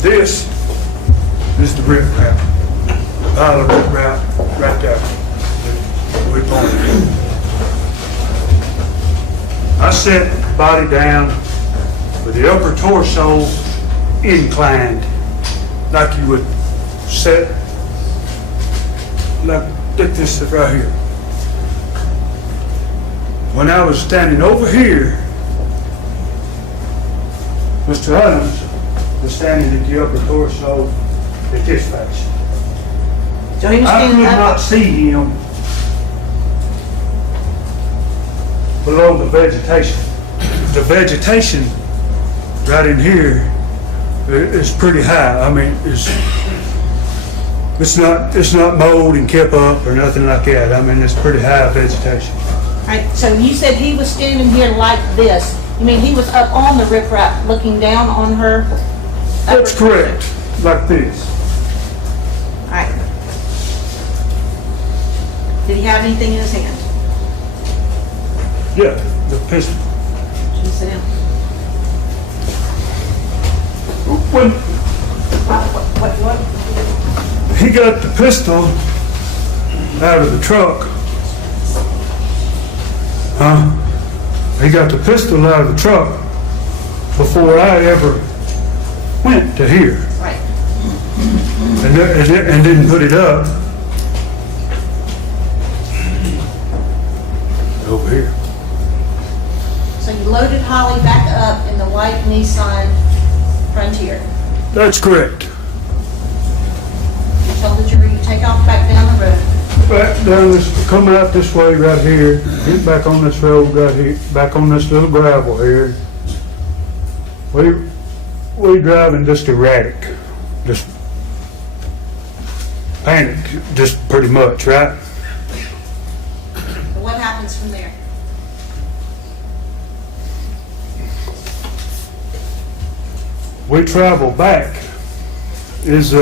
This is the rip wrap. Pile of rip wrap right there. We pointed. I set the body down with the upper torso inclined, like you would set, like this right here. When I was standing over here, Mr. Adams was standing at the upper torso at this fashion. So he was I could standing not up. see him below the vegetation. The vegetation right in here is pretty high. I mean, it's not mowed and kept up or nothing like that. I mean, it's pretty high vegetation. All right, so you said he was standing here like this. You mean he was up on the riprap looking down on her? upper That's torso? correct, like this. All right. Did he have anything in his hand? Yeah, the pistol. Should you sit down? When What? he got the pistol out of the truck, he got the pistol out of the truck before I ever went to here, Right. and didn't put it up over here. So you loaded Holly back up in the white Nissan Frontier. That's correct. You told the jury to take off back down the road. Back down this, come out this way right here, get back on this road right here, back on this little gravel here. We driving just erratic, just panicked, just pretty much, right? But what happens from there? We travel back is, you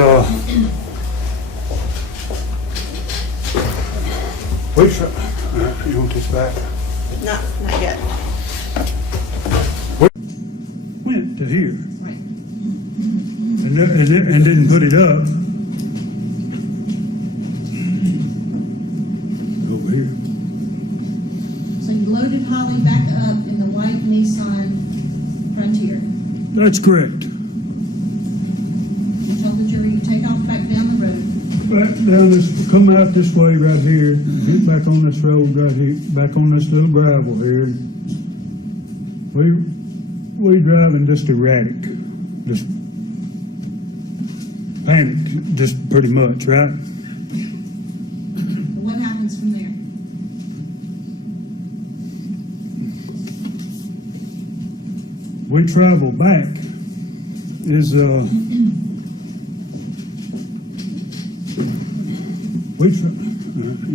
want this back? Not yet. Went to here Right. and didn't put it up over here. So you loaded Holly back up in the white Nissan Frontier. That's correct. You told the jury to take off back down the road. Back down this, come out this way right here, get back on this road right here, back on this little gravel here. We driving just erratic, just panicked, just pretty much, right? But what happens from there? We travel back is, you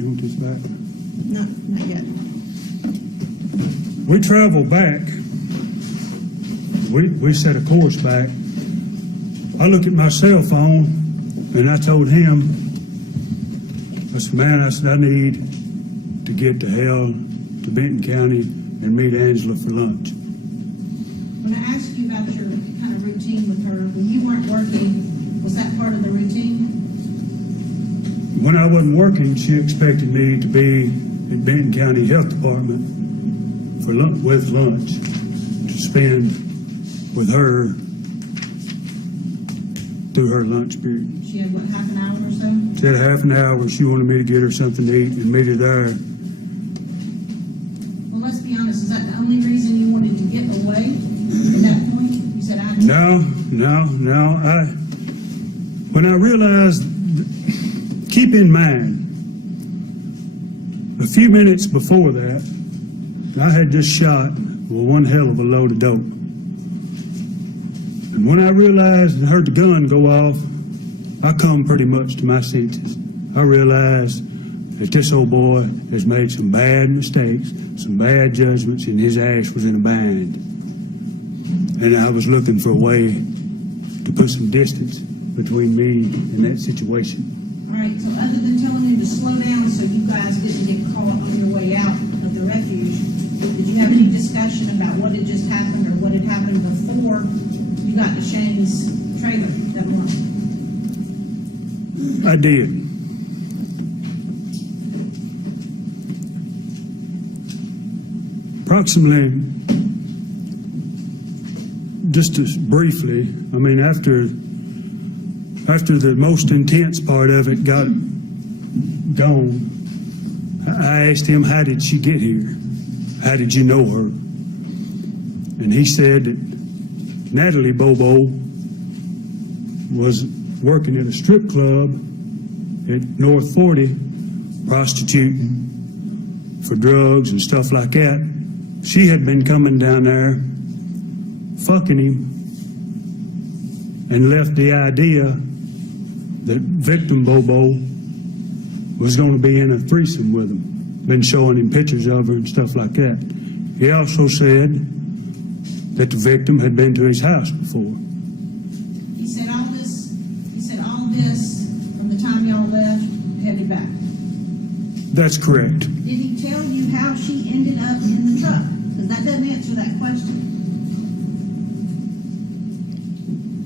want this back? Not yet. We travel back. We set a course back. I look at my cell phone and I told him, I said, man, I need to get to hell to Benton County and meet Angela for lunch. When I asked you about your kind of routine with her, when you weren't working, was that part of the routine? When I wasn't working, she expected me to be at Benton County Health Department for with lunch, to spend with her through her lunch period. She had, what, half an hour or so? Said half an hour, she wanted me to get her something to eat and meet her there. Well, let's be honest, is that the only reason you wanted to get away at that point? You said, No. When I realized, keep in mind, a few minutes before that, I had just shot one hell of a load of dope. And when I realized and heard the gun go off, I come pretty much to my senses. I realized that this old boy has made some bad mistakes, some bad judgments, and his ass was in a bind. And I was looking for a way to put some distance between me and that situation. all right, so other than telling you to slow down so you guys didn't get caught on your way out of the refuge, did you have any discussion about what had just happened or what had happened before you got to Shane's trailer that morning? I did. Approximately, just as briefly, I mean, after the most intense part of it got gone, I asked him, how did she get here? How did you know her? And he said that Natalie Bobo was working at a strip club at North 40, prostituting for drugs and stuff like that. She had been coming down there, fucking him, and left the idea that victim Bobo was going to be in a threesome with him. Been showing him pictures of her and stuff like that. He also said that the victim had been to his house before. He said all this from the time y'all left, headed back. That's correct. Did he tell you how she ended up in the truck? Because that doesn't answer that question.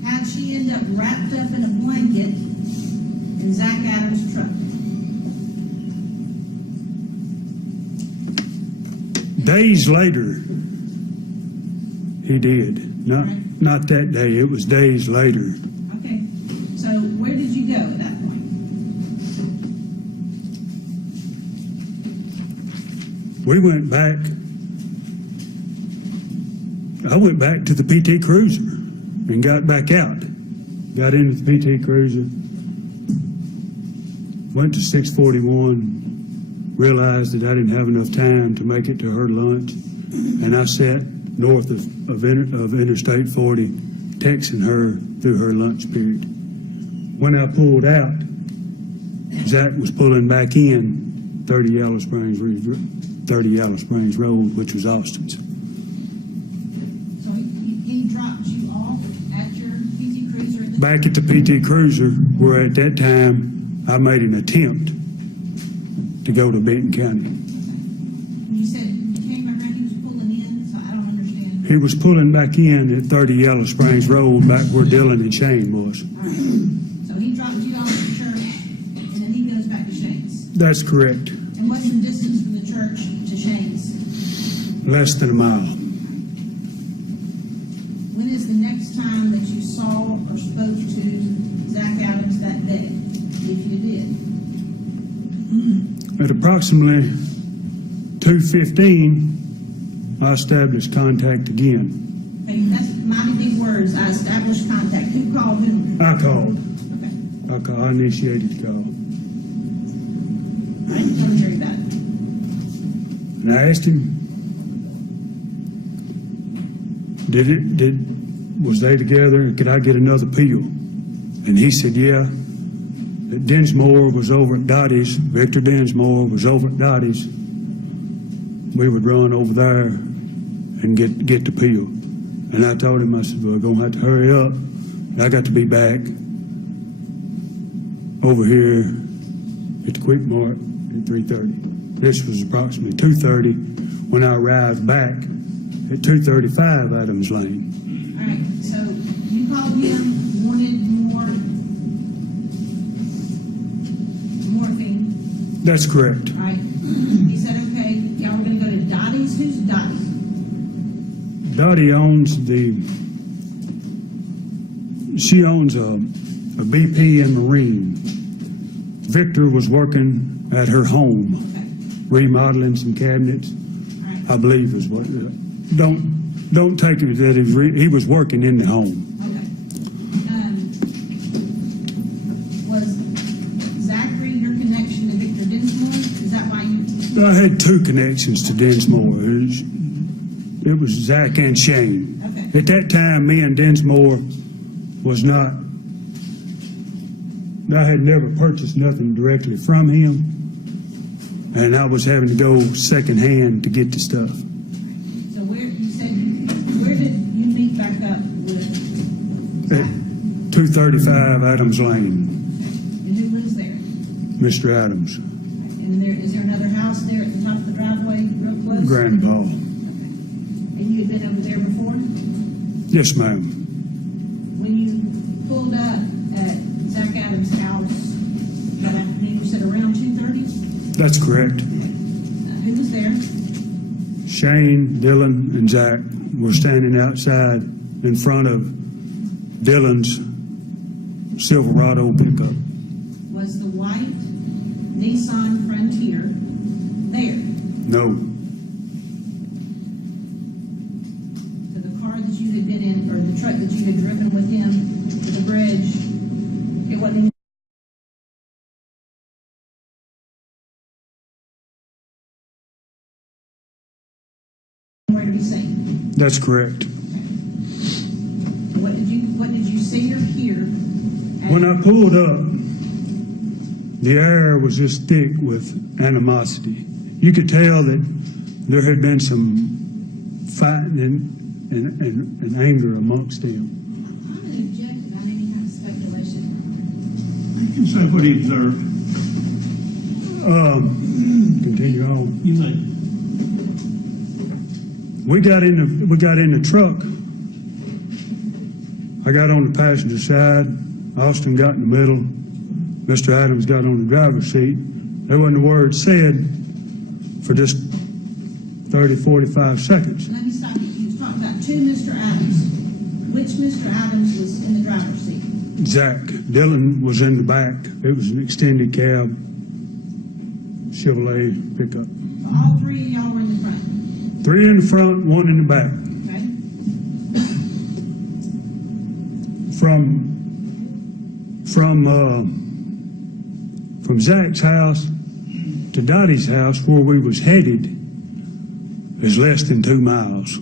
How'd she end up wrapped up in a blanket in Zach Adams' truck? Days later, he did. Not that day. It was days later. Okay, so where did you go at that point? We went back. I went back to the PT Cruiser and got back out. Got into the PT Cruiser. Went to 641. Realized that I didn't have enough time to make it to her lunch. And I sat north of Interstate 40, texting her through her lunch period. When I pulled out, Zach was pulling back in 30 Yellow Springs Road, which was Austin's. So he dropped you off at your PT Cruiser? Back at the PT Cruiser, where at that time I made an attempt to go to Benton County. You said you can't remember he was pulling in, so I don't understand. He was pulling back in at 30 Yellow Springs Road, back where Dylan and Shane was. All right. So he dropped you off at the church, and then he goes back to Shane's. That's correct. And what's the distance from the church to Shane's? Less than a mile. When is the next time that you saw or spoke to Zach Adams that day, if you did? At approximately 2:15, I established contact again. Okay, that's mighty big words. I established contact. Who called whom? I called. Okay. I initiated the call. I didn't tell Jerry about it. And I asked him, was they together? Could I get another pill? And he said, yeah. That Dinsmore was over at Dottie's. Victor Dinsmore was over at Dottie's. We would run over there and get the pill. And I told him, I said, well, we're going to have to hurry up. I got to be back over here at the Quick Mart at 3:30. This was approximately 2:30 when I arrived back at 235 Adams Lane. All right, so you called him, wanted more morphine. That's correct. All right. He said, okay, y'all were going to go to Dottie's. Who's Dottie? Dottie owns she owns a a BP and Marine. Victor was working at her home, Okay, remodeling some cabinets, all right, I believe is what, don't take it that he was working in the home. okay. Was Zachary your connection to Victor Dinsmore? Is that why you? I had two connections to Dinsmore. It was Zach and Shane. Okay. At that time, me and Dinsmore was not, I had never purchased nothing directly from him, and I was having to go secondhand to get the stuff. So where, you said, where did you meet back up with At Zach? 235 Adams Lane, And who lives there? Mr. Adams, And is there another house there at the top of the driveway, real close? Grandpa. Okay. And you had been over there before? Yes, ma'am. When you pulled up at Zach Adams' house, that afternoon, you said around 2:30? That's correct. Who was there? Shane, Dylan, and Zach were standing outside in front of Dylan's Silverado pickup. Was the white Nissan Frontier there? No, So the car that you had been in, or the truck that you had driven with him to the bridge, it wasn't anywhere to be seen? that's correct. What did you see or hear? When I pulled up, the air was just thick with animosity. You could tell that there had been some fighting and anger amongst them. I'm going to object about any kind of speculation. You can say what he observed. Continue on. You may. We got in the truck. I got on the passenger side. Austin got in the middle. Mr. Adams got on the driver's seat. There wasn't a word said for just 30, 45 seconds. Let me stop you. You was talking about two Mr. Adams. Which Mr. Adams was in the driver's seat? Zach. Dylan was in the back. It was an extended cab Chevrolet pickup. So all three of y'all were in the front, Three in the front, one in the back. okay? From Zach's house to Dottie's house, where we was headed, is less than 2 miles.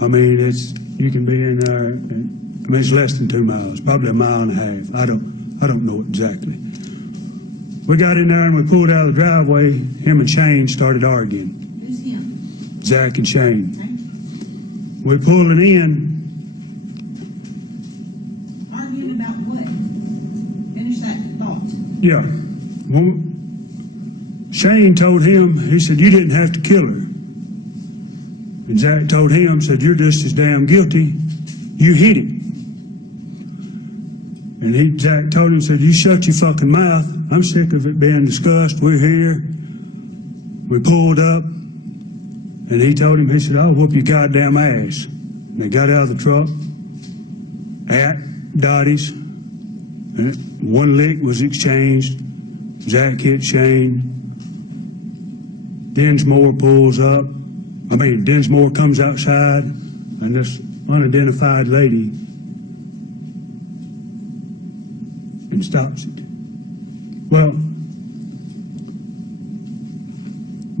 I mean, you can be in there. I mean, it's less than 2 miles, probably 1.5 miles. I don't know exactly. We got in there and we pulled out of the driveway. Him and Shane started arguing. Who's him? Zach and Shane. Okay? We pulled it in. Arguing about what? Finish that thought. Yeah. Well, Shane told him, he said, you didn't have to kill her. And Zach told him, said, you're just as damn guilty. You hit it. And Zach told him, said, you shut your fucking mouth. I'm sick of it being discussed. We're here. We pulled up. And he told him, he said, I'll whoop your goddamn ass. And they got out of the truck at Dottie's. And one lick was exchanged. Zach hit Shane. Dinsmore pulls up. Dinsmore comes outside, and this unidentified lady and stops it. Well,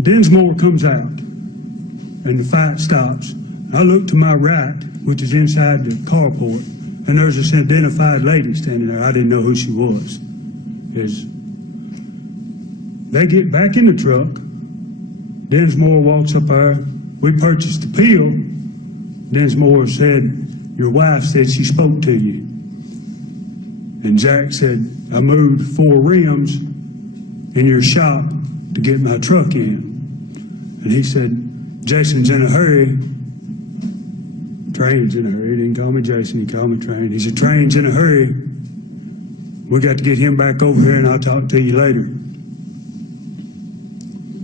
Dinsmore comes out, and the fight stops. I look to my right, which is inside the carport, and there's this identified lady standing there. I didn't know who she was. They get back in the truck. Dinsmore walks up there. We purchased the pill. Dinsmore said, your wife said she spoke to you. And Zach said, I moved 4 rims in your shop to get my truck in. And he said, Jason's in a hurry. Train's in a hurry. He didn't call me Jason, he called me Train. He said, Train's in a hurry. We got to get him back over here and I'll talk to you later. Did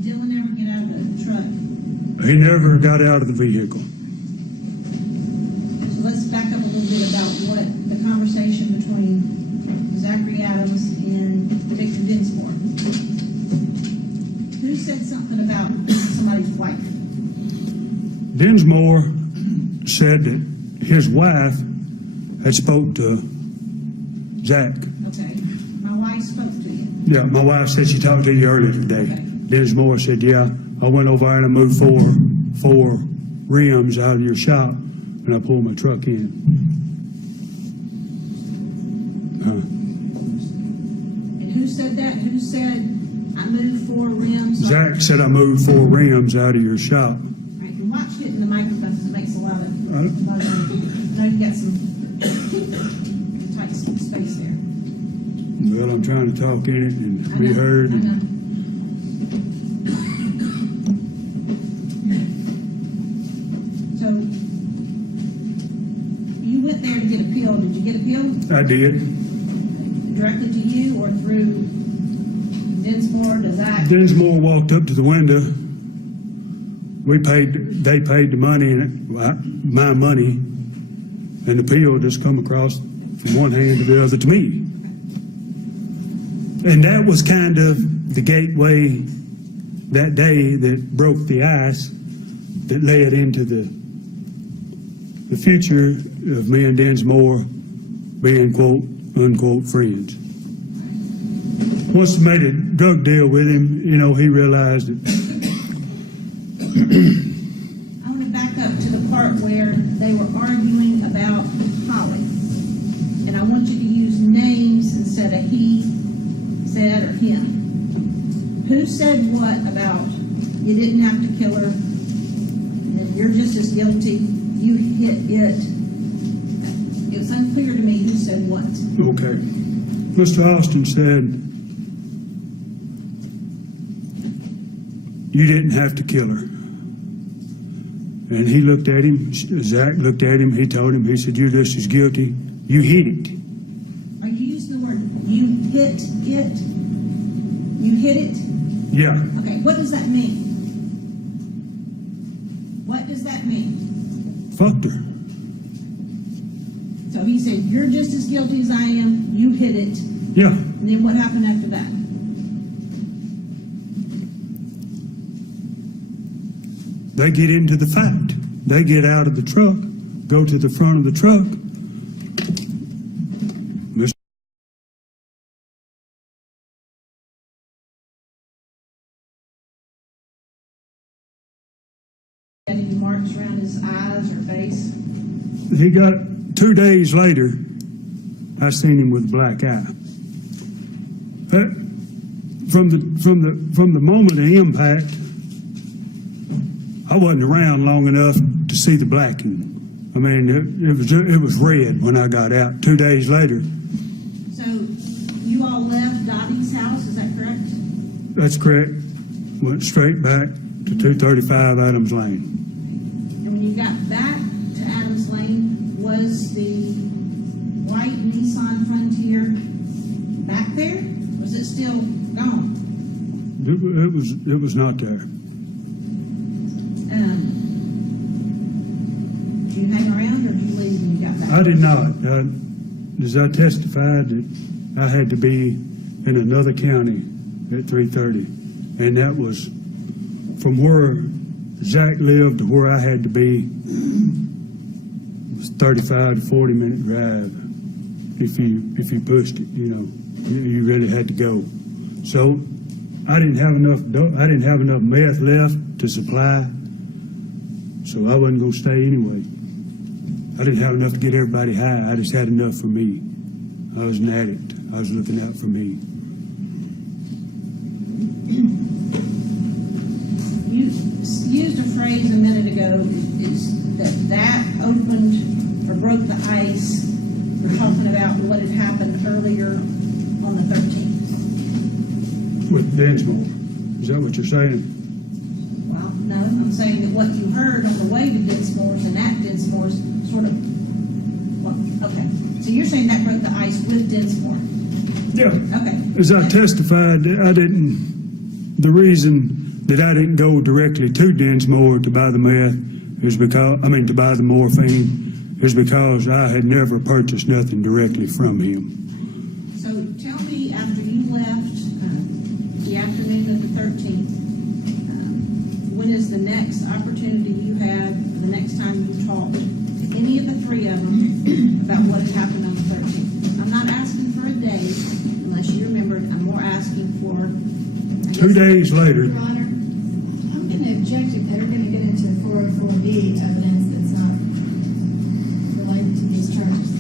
Dylan ever get out of the truck? He never got out of the vehicle. So let's back up a little bit about what the conversation between Zach Zachary Adams and Victor Dinsmore. Who said something about somebody's wife? Dinsmore said that his wife had spoke to Zach. Okay, my wife spoke to you. Yeah, my wife said she talked to you earlier today. Okay. Dinsmore said, yeah, I went over there and I moved four rims out of your shop and I pulled my truck in. And who said that? Who said I moved 4 rims? Zach said I moved 4 rims out of your shop. All right, you watch it in the microphone because it makes a lot of Right. noise. I know you got some tight space there. Well, I'm trying to talk in it and I be know, heard. I know. So, you went there to get a pill. Did you get a pill I did. directly to you or through Dinsmore to Zach? Dinsmore walked up to the window. They paid the money, my money, and the pill just come across from one hand to the other to me. And that was kind of the gateway that day that broke the ice that led into the future of me and Dinsmore being quote unquote friends. Once I made a drug deal with him, you know, he realized that I want to back up to the part where they were arguing about Holly. And I want you to use names instead of he said or him. Who said what about you didn't have to kill her and you're just as guilty, you hit it? It was unclear to me who said what. okay. Mr. Austin said, you didn't have to kill her. And he looked at him, Zach looked at him, he told him, he said, you're just as guilty. You hit it. Are you using the word you hit it? You hit it? Yeah. Okay, what does that mean? What does that mean? Fucked her. So he said, you're just as guilty as I am, you hit it. Yeah. And then what happened after that? They get into the fight. They get out of the truck, go to the front of the truck. Mr. Had any marks around his eyes or face? He got 2 days later, I seen him with a black eye. From the moment of impact, I wasn't around long enough to see the blacking. I mean, it was red when I got out. 2 days later. So you all left Dottie's house, is that correct? That's correct. Went straight back to 235 Adams Lane. And when you got back to Adams Lane, was the white Nissan Frontier back there? Was it still gone? It was not there. Did you hang around or did you leave when you got back? I did not. As I testified that I had to be in another county at 3:30, and that was from where Zach lived to where I had to be. It was 35 to 40 minute drive. If you pushed it, you know, you really had to go. So I didn't have enough meth left to supply. So I wasn't going to stay anyway. I didn't have enough to get everybody high. I just had enough for me. I was an addict. I was looking out for me. You used a phrase a minute ago, is that opened or broke the ice. We're talking about what had happened earlier on the 13th. With Dinsmore. Is that what you're saying? Well, no, I'm saying that what you heard on the way to Dinsmore's and at Dinsmore's sort of, well, okay. So you're saying that broke the ice with Dinsmore? Yeah. Okay. As I testified, the reason that I didn't go directly to Dinsmore to buy the meth is because, to buy the morphine, is because I had never purchased nothing directly from him. So next time you talked to any of the three of them about what had happened on the 13th. I'm not asking for a day, unless you remembered. I'm more asking for, I 2 guess, days later, Your Honor, I'm going to object if they're going to get into 404B evidence that's not related to these charges.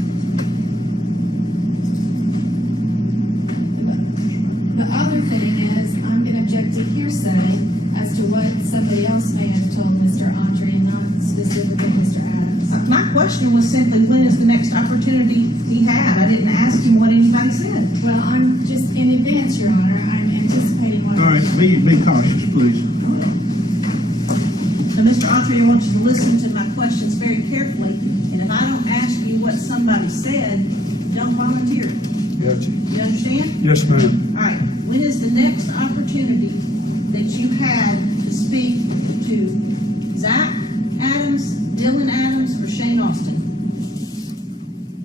The other thing is, I'm going to object to hearsay as to what somebody else may have told Mr. Autry and not specifically Mr. Adams. my question was simply, when is the next opportunity he had? I didn't ask him what anybody said. Well, I'm just in advance, Your Honor. I'm anticipating what. All right, be cautious, please. So, Mr. Autry, I want you to listen to my questions very carefully, and if I don't ask you what somebody said, don't volunteer. gotcha. You understand? Yes, ma'am. All right, when is the next opportunity that you had to speak to Zach Adams, Dylan Adams, or Shane Austin?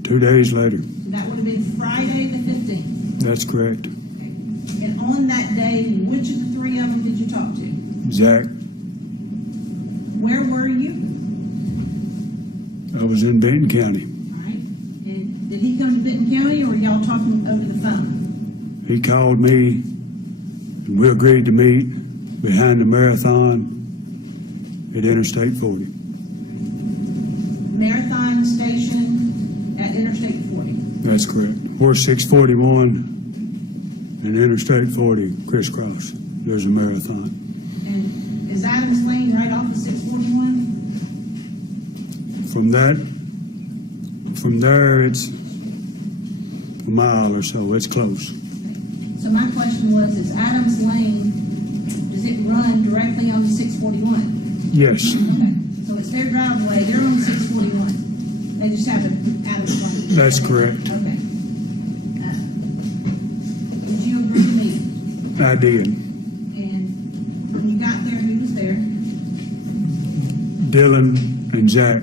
2 days later. That would have been Friday the 15th. That's correct. Okay. And on that day, which of the three of them did you talk to? Zach, Where were you? I was in Benton County. All right. And did he come to Benton County, or were y'all talking over the phone? He called me, and we agreed to meet behind the marathon at Interstate 40. Marathon station at Interstate 40. That's correct. Or 641 and Interstate 40 crisscross. There's a marathon. And is Adams Lane right off of 641? From there, it's a mile or so. It's close. So my question was, is Adams Lane, does it run directly on 641? Yes, Okay, so it's their driveway, they're on 641. They just have an Adams Lane. that's correct. Okay. Did you agree to meet? I did. And when you got there, who was there? Dylan and Zach.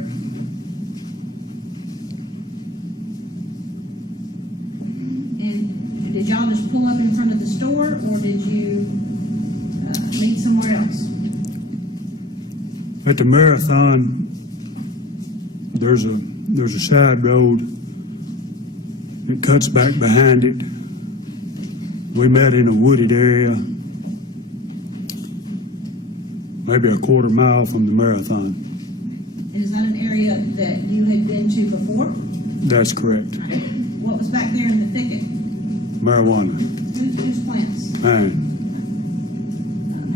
And did y'all just pull up in front of the store, or did you meet somewhere else? At the marathon, there's a side road that cuts back behind it. We met in a wooded area, maybe a quarter mile from the marathon. And is that an area that you had been to before? That's correct. What was back there in the thicket? Marijuana. Whose plants? Mine.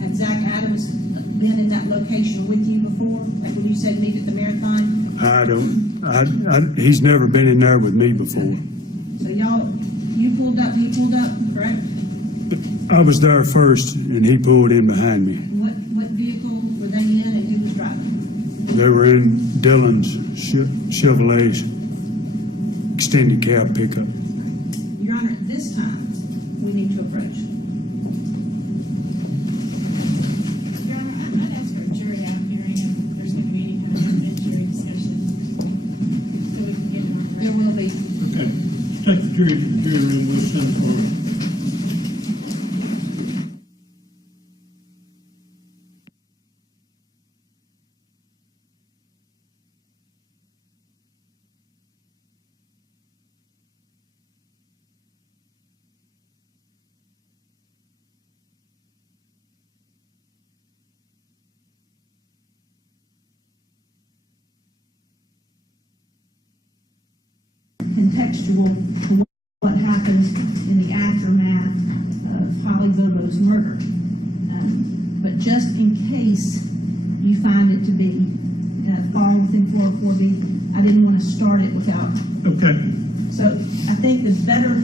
Had Zach Adams been in that location with you before? Like when you said meet at the marathon? He's never been in there with me before. So you pulled up, he pulled up, correct? I was there first, and he pulled in behind me. What vehicle were they in, and who was driving? They were in Dylan's Chevrolet extended cab pickup. Your Honor, at this time, we need to approach. Your Honor, I'd ask for a jury out hearing if there's going to be any kind of jury discussion, so we can get it on the There record. will be. Okay, take the jury to the jury room, we'll send for them. Contextual to what happened in the aftermath of Holly Bobo's murder. But just in case you find it to be fall within 404B, I didn't want to start it without. Okay, So I think the better,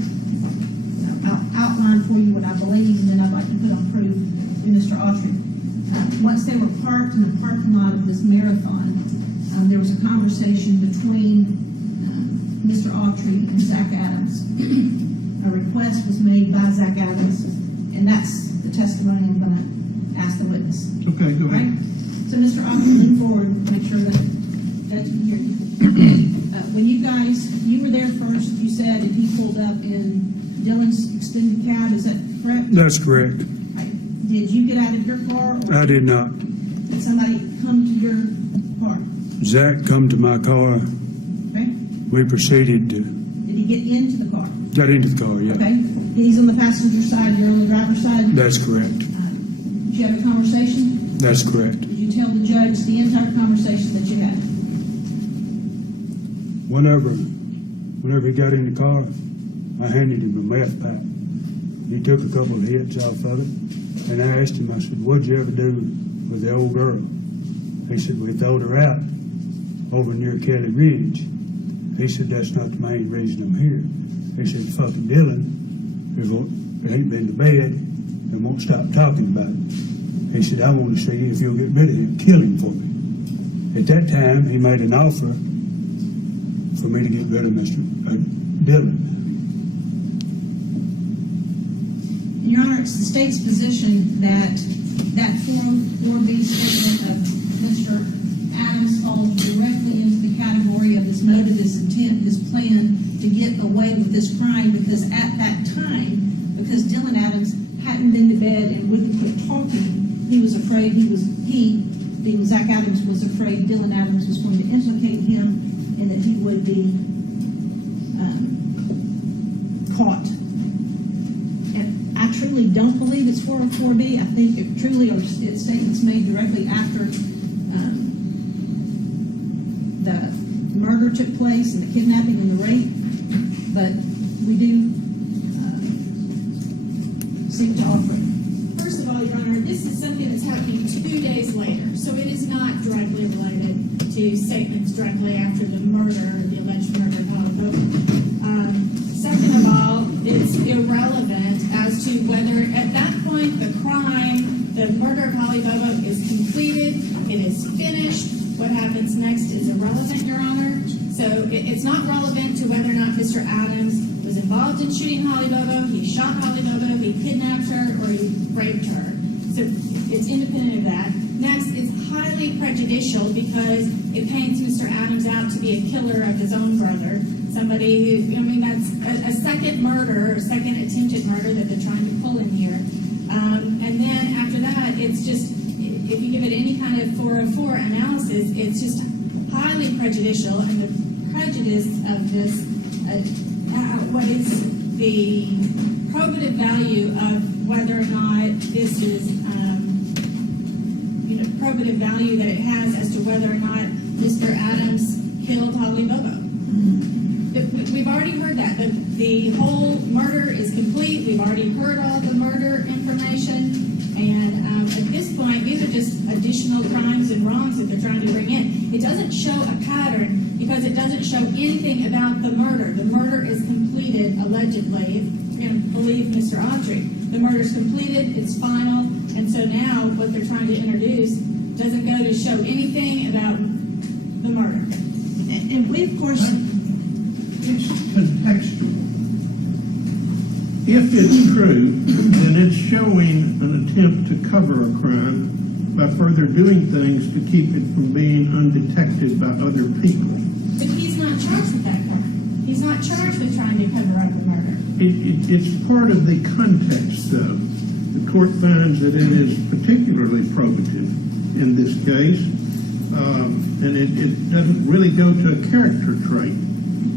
I'll outline for you what I believe, and then I'd like to put on proof to Mr. Autry. Once they were parked in the parking lot of this marathon, there was a conversation between Mr. Autry and Zach Adams. A request was made by Zach Adams, and that's the testimony I'm going to ask the witness. okay, go All right? ahead. So, Mr. Autry, lean forward, make sure that Judge can hear you. When you were there first, you said that he pulled up in Dylan's extended cab, is that correct? That's correct. Right. Did you get out of your car, or I did not. did somebody come to your car? Zach come to my car. Okay? We proceeded to, Did he get into the car? got into the car, yeah. Okay? He's on the passenger side, you're on the driver's side? That's correct. Did you have a conversation? That's correct. Did you tell the judge the entire conversation that you had? Whenever he got in the car, I handed him a meth pack. He took a couple of hits off of it, and I asked him, I said, what'd you ever do with the old girl? He said, we throwed her out over near Kelly Ridge. He said, that's not the main reason I'm here. He said, fucking Dylan, it ain't been to bed and won't stop talking about it. He said, I want to see if you'll get rid of him, kill him for me. At that time, he made an offer for me to get rid of Mr. Dylan. Your Honor, it's the state's position that 404B statement of Mr. Adams falls directly into the category of his motive, his intent, his plan to get away with this crime, because at that time, because Dylan Adams hadn't been to bed and wouldn't quit talking, he was afraid being Zach Adams, was afraid Dylan Adams was going to implicate him and that he would be caught. And I truly don't believe it's 404B. I think it truly are statements made directly after the murder took place and the kidnapping and the rape. But we do seek to offer it. First of all, Your Honor, this is something that's happening 2 days later, so it is not directly related to statements directly after the murder, the alleged murder of Holly Bobo. Second of all, it's irrelevant as to whether at that point the crime, the murder of Holly Bobo is completed, it is finished. What happens next is irrelevant, Your Honor. So it's not relevant to whether or not Mr. Adams was involved in shooting Holly Bobo, he shot Holly Bobo, he kidnapped her, or he raped her. So it's independent of that. Next, it's highly prejudicial because it paints Mr. Adams out to be a killer of his own brother. Somebody who, that's a second murder, or second attempted murder that they're trying to pull in here. And then after that, it's just, if you give it any kind of 404 analysis, it's just highly prejudicial, and the prejudice of this outweighs the probative value of whether or not this is, probative value that it has as to whether or not Mr. Adams killed Holly Bobo. We've already heard that. The whole murder is complete. We've already heard all the murder information. And at this point, these are just additional crimes and wrongs that they're trying to bring in. It doesn't show a pattern because it doesn't show anything about the murder. The murder is completed, allegedly. We're going to believe Mr. Autry. The murder is completed. It's final. And so now what they're trying to introduce doesn't go to show anything about the murder. And we, of course... It's contextual. If it's true, then it's showing an attempt to cover a crime by further doing things to keep it from being undetected by other people. But he's not charged with that crime. He's not charged with trying to cover up the murder. It's part of the context, though. The court finds that it is particularly probative in this case, and it doesn't really go to a character trait.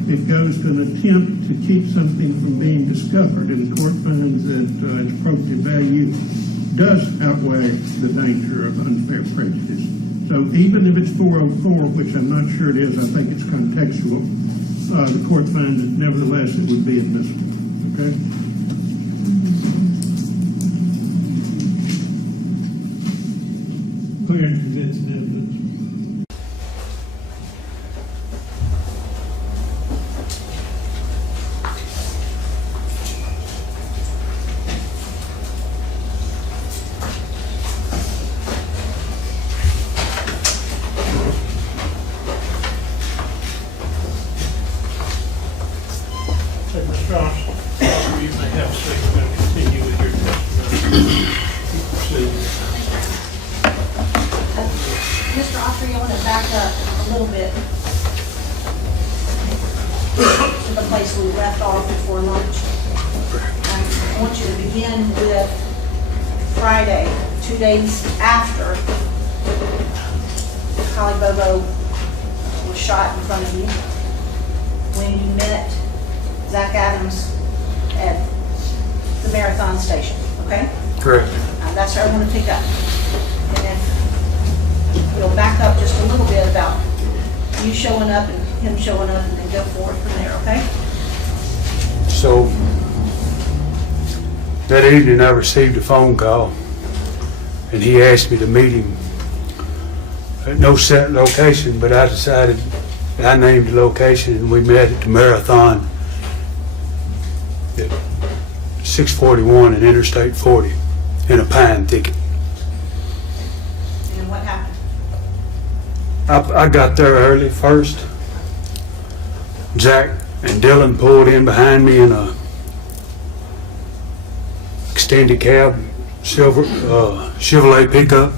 It goes to an attempt to keep something from being discovered, and the court finds that its probative value does outweigh the danger of unfair prejudice. So even if it's 404, which I'm not sure it is, I think it's contextual, the court finds that nevertheless it would be admissible. Okay? Clear and convincing evidence. Mr. Johnson, you may have a seat. We're going to continue with your testimony. Proceed. Mr. Autry, I want to back up a little bit to the place we left off before lunch. I want you to begin with Friday, 2 days after Holly Bobo was shot in front of you when you met Zach Adams at the Marathon Station, okay? Correct. That's where I want to pick up. And then we'll back up just a little bit about you showing up and him showing up, and then go forward from there, okay? So that evening I received a phone call, and he asked me to meet him at no set location, but I decided, I named the location, and we met at the Marathon at 641 and Interstate 40 in a pine thicket. And then what happened? I got there early first. Zach and Dylan pulled in behind me in a extended cab, Chevrolet pickup.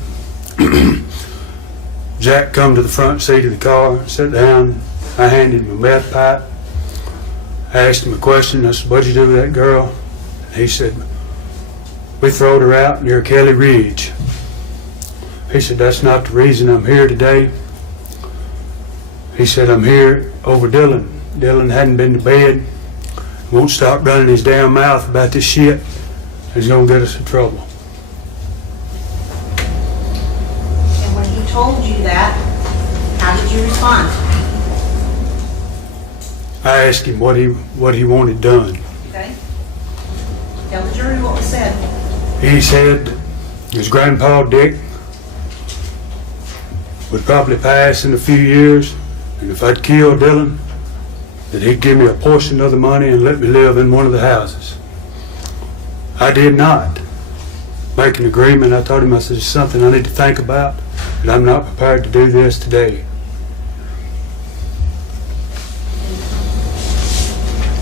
Zach come to the front seat of the car, sat down. I handed him a meth pipe. I asked him a question. I said, "What'd you do with that girl?" And he said, "We throwed her out near Kelly Ridge." He said, "That's not the reason I'm here today." He said, "I'm here over Dylan. Dylan hadn't been to bed. Won't stop running his damn mouth about this shit. He's gonna get us in trouble." And when he told you that, how did you respond? I asked him what he wanted done. Okay? Tell the jury what was said. He said his grandpa Dick would probably pass in a few years, and if I'd kill Dylan, that he'd give me a portion of the money and let me live in one of the houses. I did not make an agreement. I told him, I said, "It's something I need to think about, but I'm not prepared to do this today."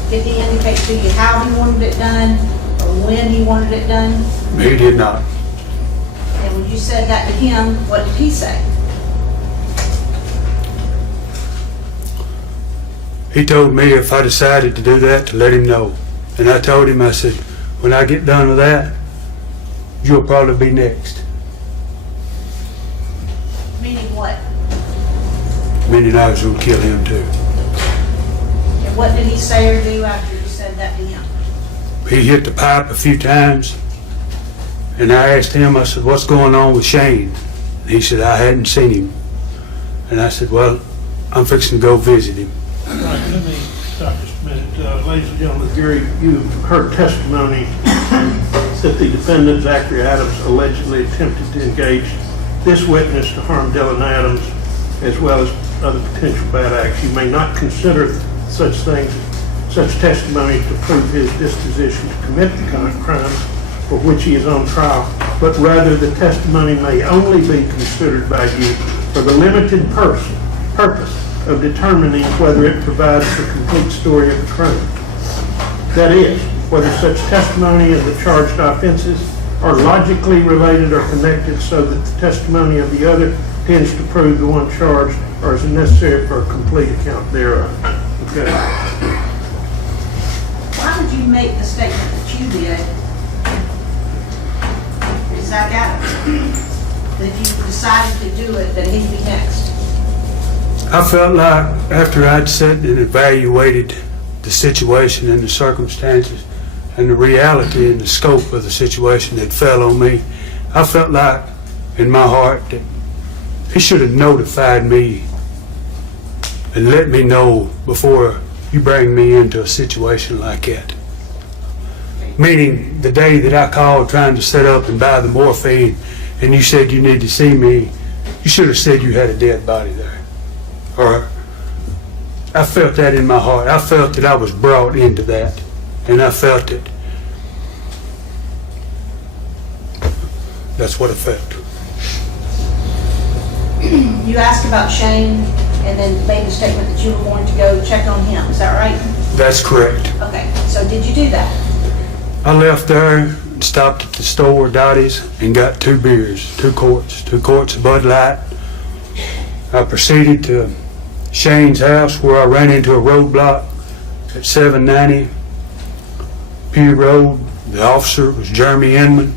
Did he indicate to you how he wanted it done, or when he wanted it done? He did not. And when you said that to him, what did he say? He told me if I decided to do that, to let him know. And I told him, I said, "When I get done with that, you'll probably be next." Meaning what? Meaning I was going to kill him too. And what did he say or do after you said that to him? He hit the pipe a few times, and I asked him, I said, "What's going on with Shane?" And he said, "I hadn't seen him." And I said, "Well, I'm fixing to go visit him." All right, let me stop just a minute. Ladies and gentlemen, Gary, you've heard testimony that the defendant, Zachary Adams, allegedly attempted to engage this witness to harm Dylan Adams, as well as other potential bad acts. You may not consider such testimony to prove his disposition to commit the crime for which he is on trial, but rather the testimony may only be considered by you for the limited purpose of determining whether it provides the complete story of the crime. That is, whether such testimony of the charged offenses are logically related or connected so that the testimony of the other tends to prove the one charged or is necessary for a complete account thereof. Okay. Why did you make the statement that you did to Zach Adams? That you decided to do it, that he'd be next? I felt like after I'd sat and evaluated the situation and the circumstances and the reality and the scope of the situation that fell on me, I felt like in my heart that he should have notified me and let me know before you bring me into a situation like that. Meaning the day that I called trying to set up and buy the morphine and you said you need to see me, you should have said you had a dead body there. Or I felt that in my heart. I felt that I was brought into that. And I felt that that's what I felt. You asked about Shane and then made a statement that you were going to go check on him. Is that right? That's correct. Okay, so did you do that? I left there and stopped at the store, Dottie's, and got 2 beers, 2 quarts of Bud Light. I proceeded to Shane's house where I ran into a roadblock at 790 Pew Road. The officer was Jeremy Inman.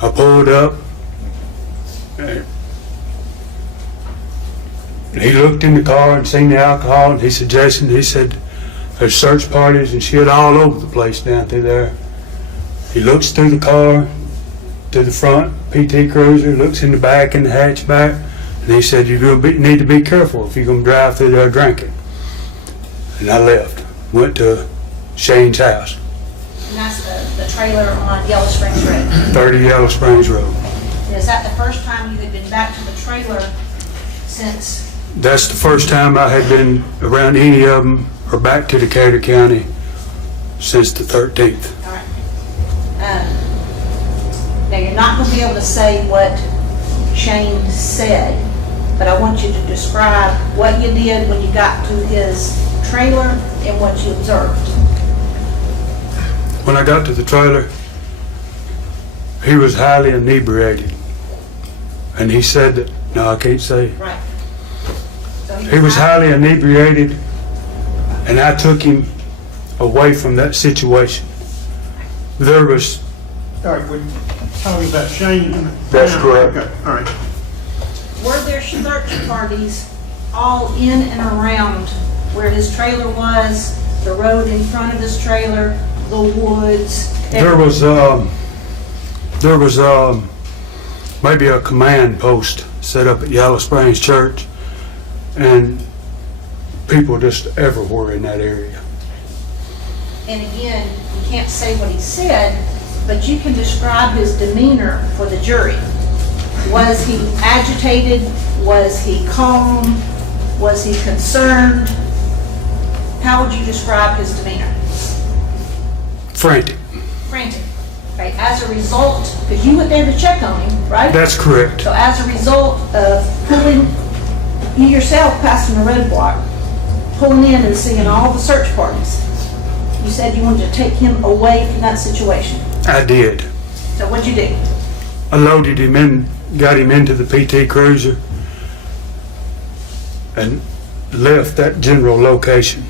I pulled up. He looked in the car and seen the alcohol, and he said, Jason, he said, there's search parties and shit all over the place down through there. He looks through the car, to the front, PT Cruiser, looks in the back, in the hatchback, and he said, need to be careful if you're going to drive through there drinking. And I left, went to Shane's house, And that's the trailer on Yellow Springs Road. 30 Yellow Springs Road. And is that the first time you had been back to the trailer since? That's the first time I had been around any of them or back to Decatur County since the 13th. All right. Now, you're not going to be able to say what Shane said, but I want you to describe what you did when you got to his trailer and what you observed. When I got to the trailer, he was highly inebriated. And he said that, no, I can't say. Right. So He was highly inebriated, and I took him away from that situation. There was, All right, we're talking about Shane. That's correct. Okay, all right. Were there search parties all in and around where his trailer was, the road in front of his trailer, the woods? there was maybe a command post set up at Yellow Springs Church, and people just everywhere in that area. And again, you can't say what he said, but you can describe his demeanor for the jury. Was he agitated? Was he calm? Was he concerned? How would you describe his demeanor? Frantic. Frantic. Right, as a result, because you went there to check on him, right? That's correct. So as a result of pulling, you yourself passing the roadblock, pulling in and seeing all the search parties, you said you wanted to take him away from that situation. I did. So what'd you do? I loaded him in, got him into the PT Cruiser, and left that general location.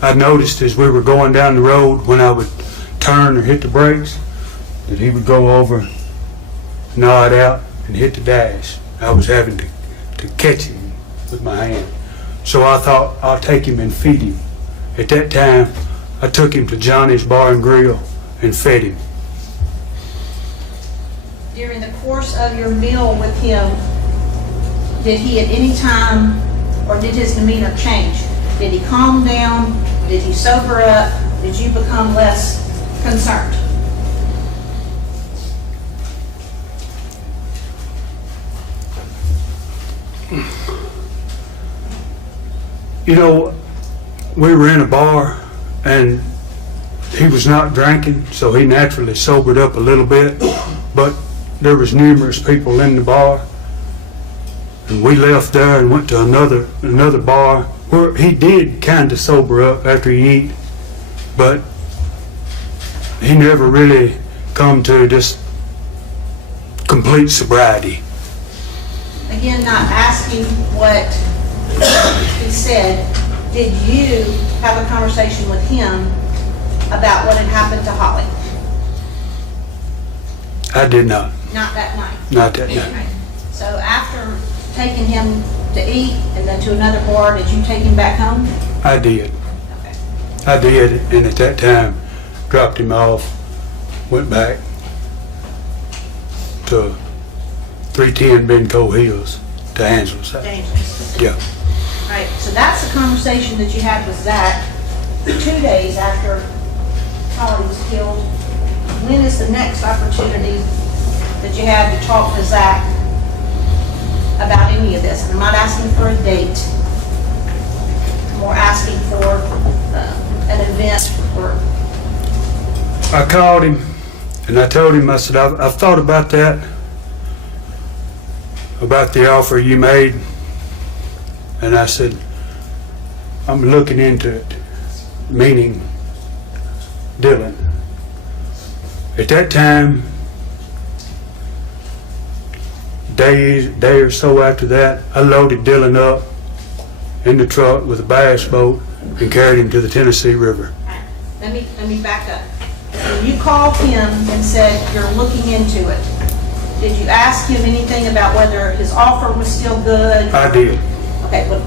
I noticed as we were going down the road, when I would turn or hit the brakes, that he would go over, nod out, and hit the dash. I was having to catch him with my hand. So I thought, I'll take him and feed him. At that time, I took him to Johnny's Bar and Grill and fed him. During the course of your meal with him, did he at any time, or did his demeanor change? Did he calm down? Did he sober up? Did you become less concerned? You know, we were in a bar and he was not drinking, so he naturally sobered up a little bit, but there was numerous people in the bar, and we left there and went to another bar where he did kind of sober up after he ate, but he never really come to just complete sobriety. Again, not asking what he said, did you have a conversation with him about what had happened to Holly? I did not. Not that night? Not that night. Right. So after taking him to eat and then to another bar, did you take him back home? I did. Okay. I did, and at that time, dropped him off, went back to 310 Benco Hills to Angela's house. Dangerous. Yeah. Right, so that's the conversation that you had with Zach 2 days after Holly was killed. When is the next opportunity that you had to talk to Zach about any of this? And I'm not asking for a date. I'm more asking for an event or... I called him and I told him, I said, I've thought about that, about the offer you made, and I said, I'm looking into it, meaning Dylan. At that time, day or so after that, I loaded Dylan up in the truck with a bass boat and carried him to the Tennessee River. Let me back up. When you called him and said you're looking into it, did you ask him anything about whether his offer was still good? I did. Okay. Okay, well,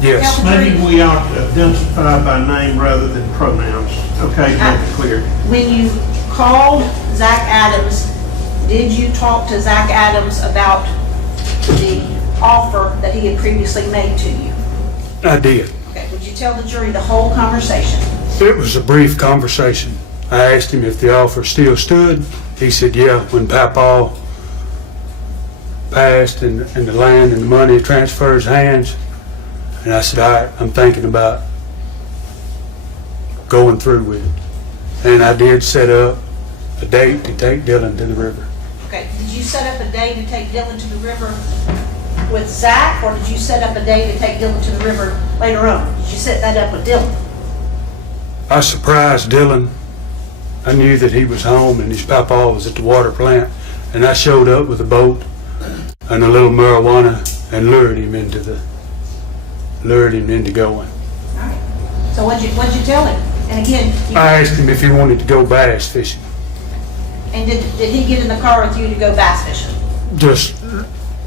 Yes. tell the jury, Maybe we ought to identify by name rather than pronouns, okay, to make it clear. when you called Zach Adams, did you talk to Zach Adams about the offer that he had previously made to you? I did. Okay, would you tell the jury the whole conversation? It was a brief conversation. I asked him if the offer still stood. He said, yeah, when Papa passed and the land and the money transfers hands. And I said, all right, I'm thinking about going through with it. And I did set up a date to take Dylan to the river. Okay, did you set up a day to take Dylan to the river with Zach, or did you set up a day to take Dylan to the river later on? Did you set that up with Dylan? I surprised Dylan. I knew that he was home and his papa was at the water plant. And I showed up with a boat and a little marijuana and lured him into going. All right. So what'd you tell him? And again, I asked him if he wanted to go bass fishing. and did he get in the car with you to go bass fishing? Just,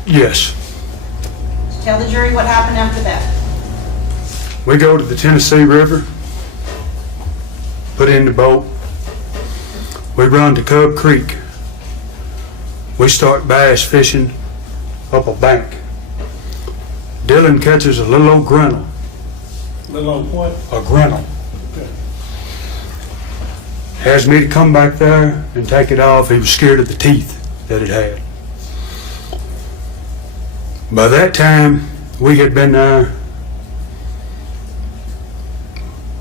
yes. Tell the jury what happened after that. We go to the Tennessee River, put in the boat. We run to Cub Creek. We start bass fishing up a bank. Dylan catches a little old grinnell. Little old what? A grinnell. Okay. Has me to come back there and take it off. He was scared of the teeth that it had. By that time, we had been there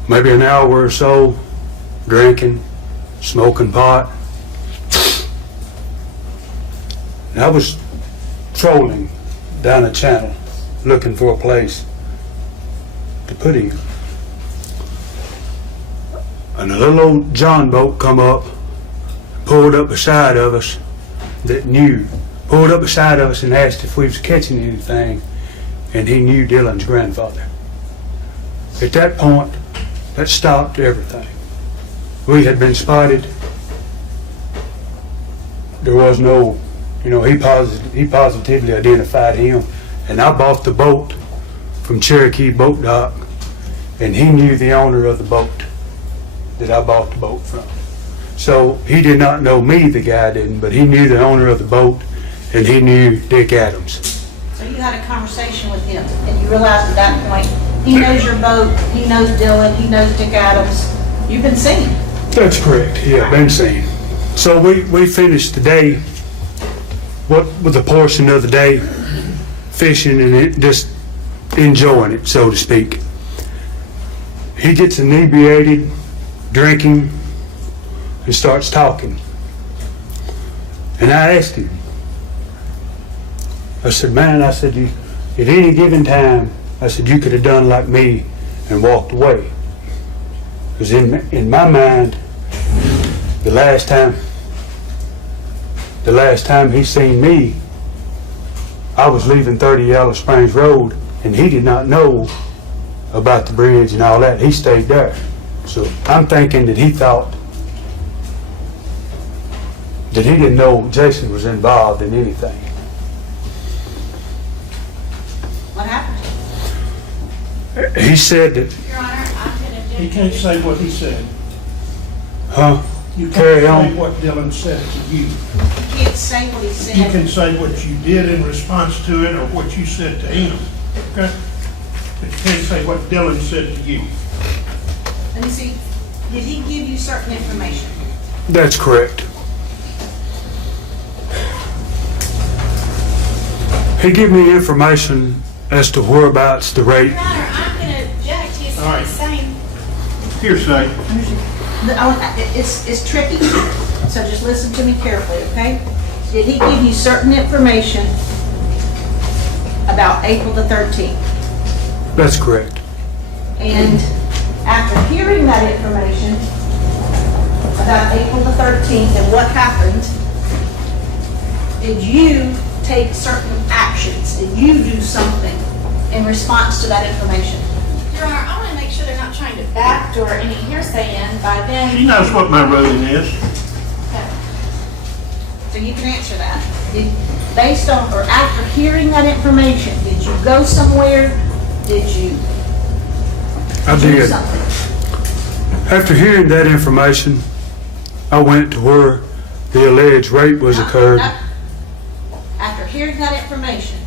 maybe an hour or so, drinking, smoking pot. And I was trolling down a channel, looking for a place to put him. And a little old John boat come up, pulled up beside of us pulled up beside of us and asked if we was catching anything, and he knew Dylan's grandfather. At that point, that stopped everything. We had been spotted. There was no, he positively identified him, and I bought the boat from Cherokee Boat Dock, and he knew the owner of the boat that I bought the boat from. So he did not know me, the guy didn't, but he knew the owner of the boat, and he knew Dick Adams. So you had a conversation with him, and you realized at that point, he knows your boat, he knows Dylan, he knows Dick Adams. You've been seen. That's correct, yeah, been seen. So we finished the day, what with a portion of the day, fishing and just enjoying it, so to speak. He gets inebriated, drinking, and starts talking. And I asked him, I said, man, I said, at any given time, I said, you could have done like me and walked away. Because in my mind, the last time he seen me, I was leaving 30 Yellow Springs Road, and he did not know about the bridge and all that. He stayed there. So I'm thinking that he thought that he didn't know Jason was involved in anything. What happened? He said that, Your Honor, I'm going to He can't say what he said. huh? You can't Carry say on. what Dylan said to you. You can't say what he said. You can say what you did in response to it or what you said to him, okay? But you can't say what Dylan said to you. Let me see. Did he give you certain information? That's correct. He gave me information as to whereabouts the rate. Your Honor, I'm going to object. He's All right. saying Hearsay. It's tricky, so just listen to me carefully, okay? Did he give you certain information about April the 13th? That's correct. And after hearing that information about April the 13th and what happened, did you take certain actions? Did you do something in response to that information? Your Honor, I want to make sure they're not trying to backdoor any hearsay in by then. She knows what my ruling is. So you can answer that. Based on, or after hearing that information, did you go somewhere Did you I do did. something? After hearing that information, I went to where the alleged rape was occurred. No. After hearing that information,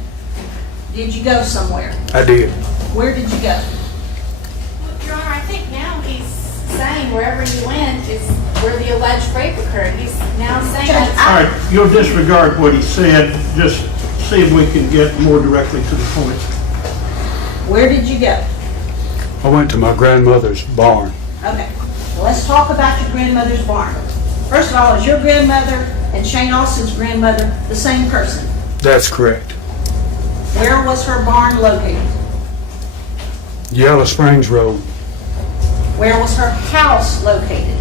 did you go somewhere? I did. Where did you go? Your Honor, I think now he's saying wherever he went is where the alleged rape occurred. He's now saying Judge, that's... All right, you'll disregard what he said, just see if we can get more directly to the point. Where did you go? I went to my grandmother's barn. Okay, well, let's talk about your grandmother's barn. First of all, is your grandmother and Shane Austin's grandmother the same person? That's correct. Where was her barn located? Yellow Springs Road. Where was her house located?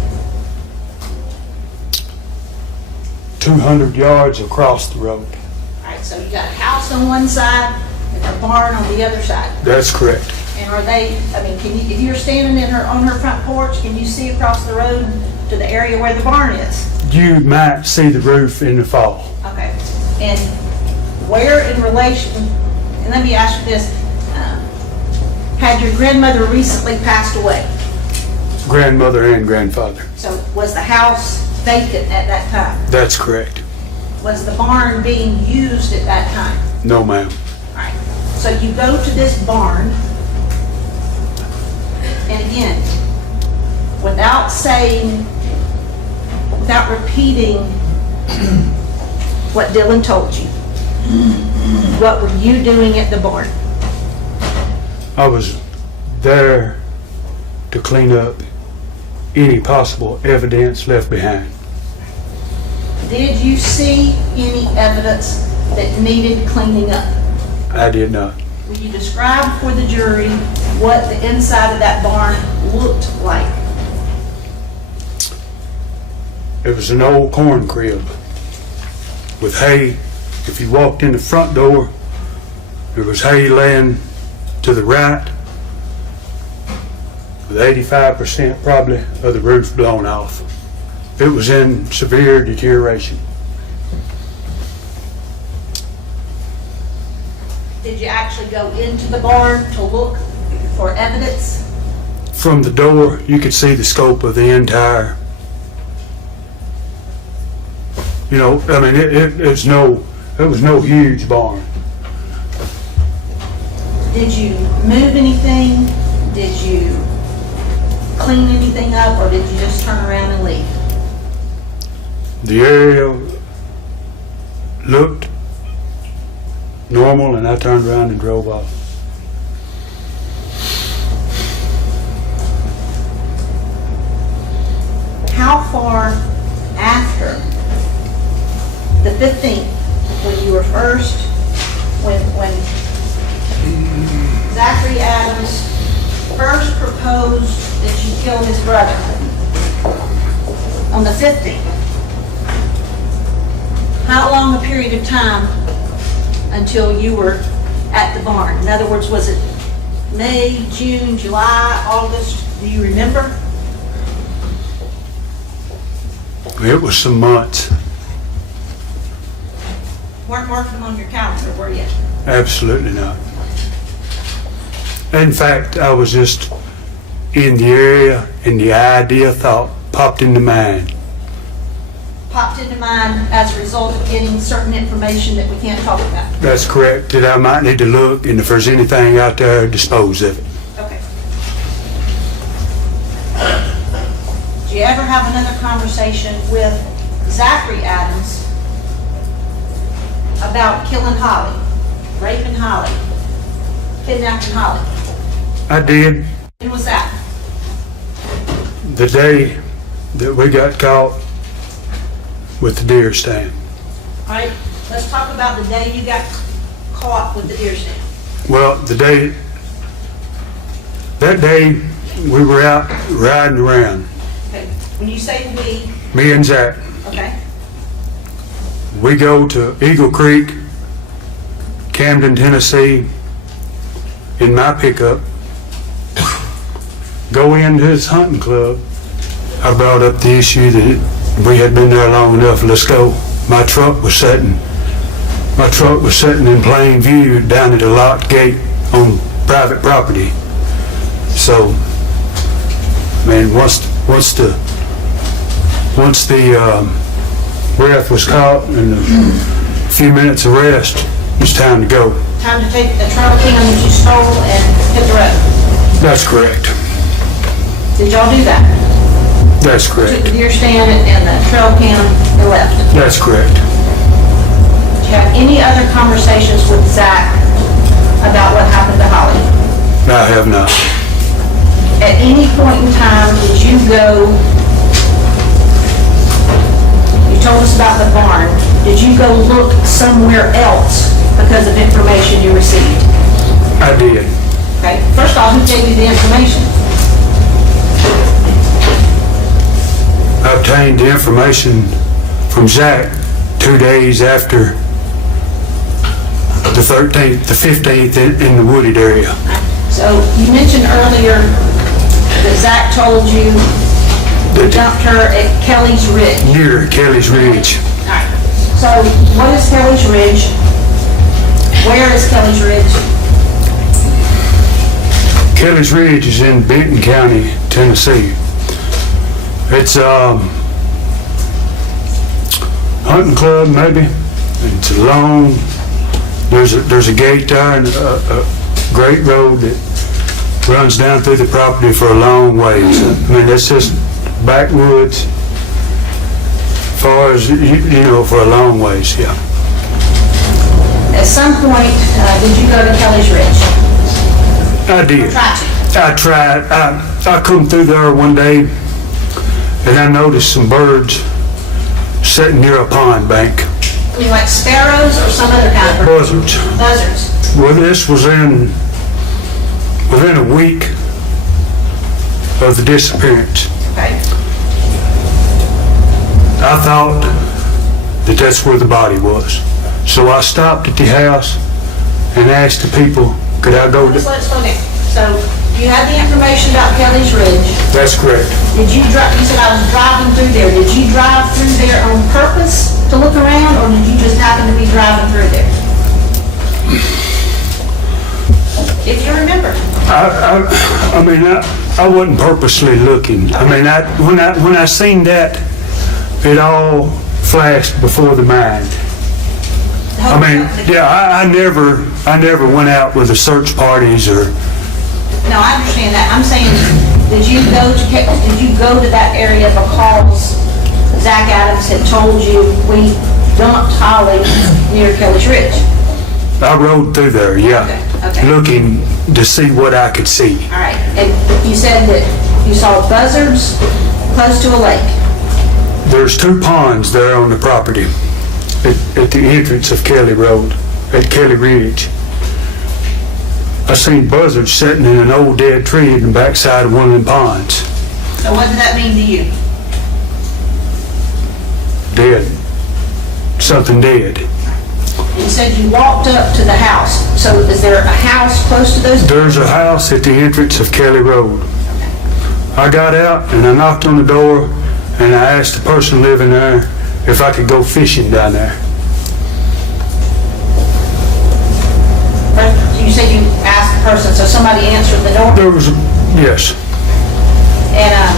200 yards across the road. All right, so you got a house on one side and her barn on the other side. That's correct. And are they, I mean, can you, if you're standing on her front porch, can you see across the road to the area where the barn is? You might see the roof in the fall. Okay. And where in relation, and let me ask you this, had your grandmother recently passed away? Grandmother and grandfather. So was the house vacant at that time? That's correct. Was the barn being used at that time? No, ma'am. All right. So you go to this barn, and again, without saying, without repeating what Dylan told you, what were you doing at the barn? I was there to clean up any possible evidence left behind. Did you see any evidence that needed cleaning up? I did not. Will you describe for the jury what the inside of that barn looked like? It was an old corn crib with hay. If you walked in the front door, there was hay laying to the right, with 85% probably of the roof blown off. It was in severe deterioration. Did you actually go into the barn to look for evidence? From the door, you could see the scope of the entire, you know, I mean, it was no huge barn. Did you move anything? Did you clean anything up, or did you just turn around and leave? The area looked normal, and I turned around and drove off. How far after the 15th, when you were first, when Zachary Adams first proposed that you kill his brother, on the 15th, how long a period of time until you were at the barn? In other words, was it May, June, July, August? Do you remember? It was some months. Weren't marking them on your calendar, were you? Absolutely not. In fact, I was just in the area, and the idea popped into mind. Popped into mind as a result of getting certain information that we can't talk about. That's correct, that I might need to look, and if there's anything out there, dispose of it. Okay. Did you ever have another conversation with Zachary Adams about killing Holly, raping Holly, kidnapping Holly? I did. When was that? The day that we got caught with the deer stand. All right, let's talk about the day you got caught with the deer stand. Well, that day we were out riding around, Okay, when you say we, me and Zach. okay, We go to Eagle Creek, Camden, Tennessee, in my pickup, go into his hunting club. I brought up the issue that we had been there long enough, let's go. My truck was sitting in plain view down at the locked gate on private property. So, man, once the breath was caught and a few minutes of rest, it was time to go. Time to take the trail cam that you stole and hit the road. That's correct. Did y'all do that? That's Took correct. the deer stand and the trail cam and left. That's correct. Did you have any other conversations with Zach about what happened to Holly? I have not. At any point in time, did you go, you told us about the barn, did you go look somewhere else because of information you received? I did. Okay, first off, who gave you the information? I obtained the information from Zach 2 days after the 13th, the 15th in the wooded area. So you mentioned earlier that Zach told you you dumped her at Kelly's Ridge. Near Kelly's Ridge. All right. So what is Kelly's Ridge? Where is Kelly's Ridge? Kelly's Ridge is in Benton County, Tennessee. It's hunting club maybe. It's a long. There's a gate there and a great road that runs down through the property for a long ways. I mean, it's just backwoods, as far as you know, for a long ways. Yeah. At some point, did you go to Kelly's Ridge? I did. Tried to. I tried. I come through there one day and I noticed some birds sitting near a pond bank. I mean, like sparrows or some other kind of bird? Buzzards. Buzzards. Well, this was within a week of the disappearance. Okay. I thought that that's where the body was. So I stopped at the house and asked the people, could I go Let's to... slow down. So you had the information about Kelly's Ridge. That's correct. Did you drive, you said I was driving through there. Did you drive through there on purpose to look around, or did you just happen to be driving through there? If you remember. I mean, I wasn't purposely looking. I mean, when I seen that, it all flashed before the mind. I mean, yeah, I never went out with the search parties or... No, I understand that. I'm saying, did you go to that area because Zach Adams had told you we dumped Holly near Kelly's Ridge? I rode through there, yeah, Okay. looking to see what I could see. All right. And you said that you saw buzzards close to a lake. There's 2 ponds there on the property at the entrance of Kelly Road, at Kelly Ridge. I seen buzzards sitting in an old dead tree in the backside of one of them ponds. So what did that mean to you? Dead. Something dead. You said you walked up to the house. So is there a house close to those? There's a house at the entrance of Kelly Road. I got out and I knocked on the door and I asked the person living there if I could go fishing down there. You said you asked the person, so somebody answered the door? There was, yes. And,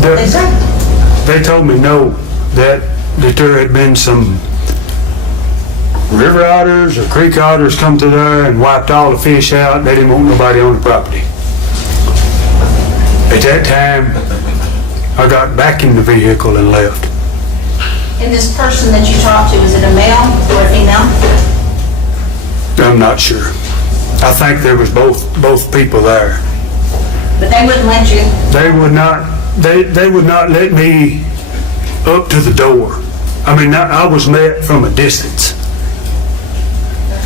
what they said? They told me no, that there had been some river otters or creek otters come through there and wiped all the fish out. They didn't want nobody on the property. At that time, I got back in the vehicle and left. And this person that you talked to, is it a male or a female? I'm not sure. I think there was both people there. But they wouldn't let you? They would not let me up to the door. I mean, I was met from a distance.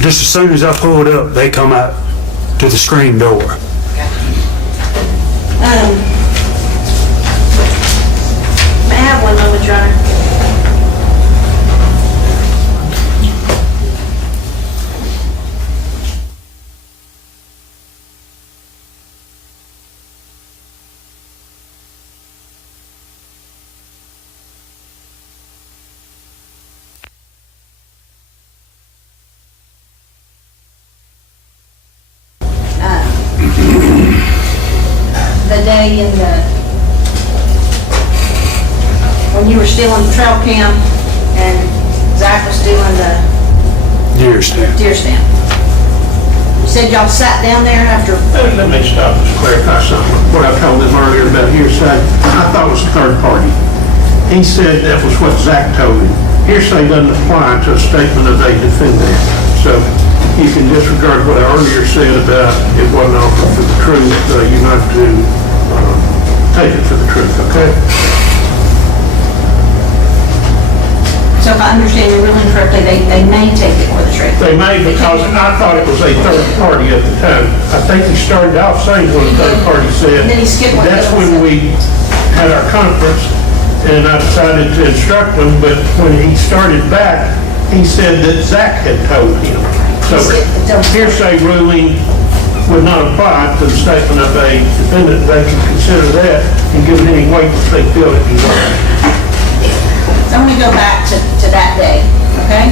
Just as soon as I pulled up, they come out to the screen door. May I have one moment, Your Honor? were stealing the trail cam and Zach was stealing the Deer stand. deer stand. You said y'all sat down there after, Let me stop and clarify something. What I told him earlier about hearsay, I thought was a third party. He said that was what Zach told him. Hearsay doesn't apply to a statement of a defendant. So you can disregard what I earlier said about it wasn't offered for the truth. You have to take it for the truth, okay? so if I understand your ruling correctly, they may take it for the truth. They may, because I thought it was a third party at the time. I think he started off saying what a third party said. And then he skipped what That's Dylan when we had our conference, and I decided to instruct him, but when he started back, he said that Zach had told him. So hearsay ruling would not apply to the statement of a defendant. They can consider that and give it any weight that they feel it deserves. So I'm gonna go back to that day, okay?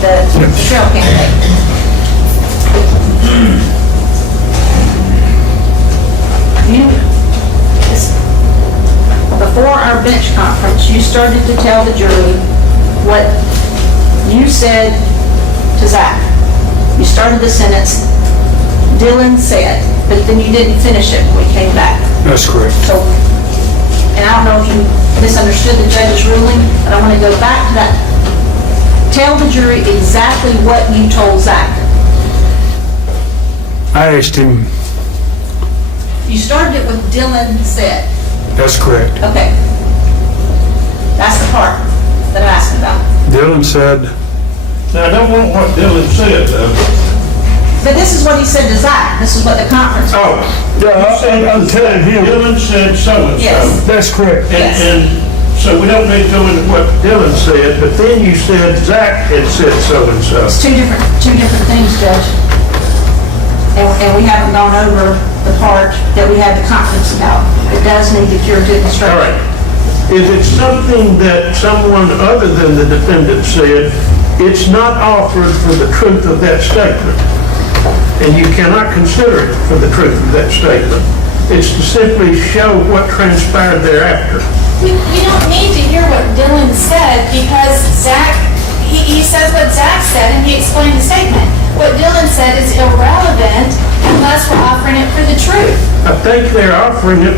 The trail cam day. Before our bench conference, you started to tell the jury what you said to Zach. You started the sentence, Dylan said, but then you didn't finish it when we came back. That's correct. So, and I don't know if you misunderstood the judge's ruling, but I want to go back to that. Tell the jury exactly what you told Zach. I asked him, You started it with Dylan said. that's correct. Okay. That's the part that I'm asking about. Dylan said, Now, I don't want what Dylan said, though. But this is what he said to Zach. This is what the conference. Oh. I'm telling him. Dylan said so-and-so. Yes. That's correct. Yes. And so we don't need to go into what Dylan said, but then you said Zach had said so-and-so. It's two different things, Judge. And we haven't gone over the part that we had the conference about. It does need the curative All instruction. right. Is it something that someone other than the defendant said, it's not offered for the truth of that statement? And you cannot consider it for the truth of that statement. It's to simply show what transpired thereafter. We don't need to hear what Dylan said because Zach, he says what Zach said and he explained the statement. What Dylan said is irrelevant unless we're offering it for the truth. I think they're offering it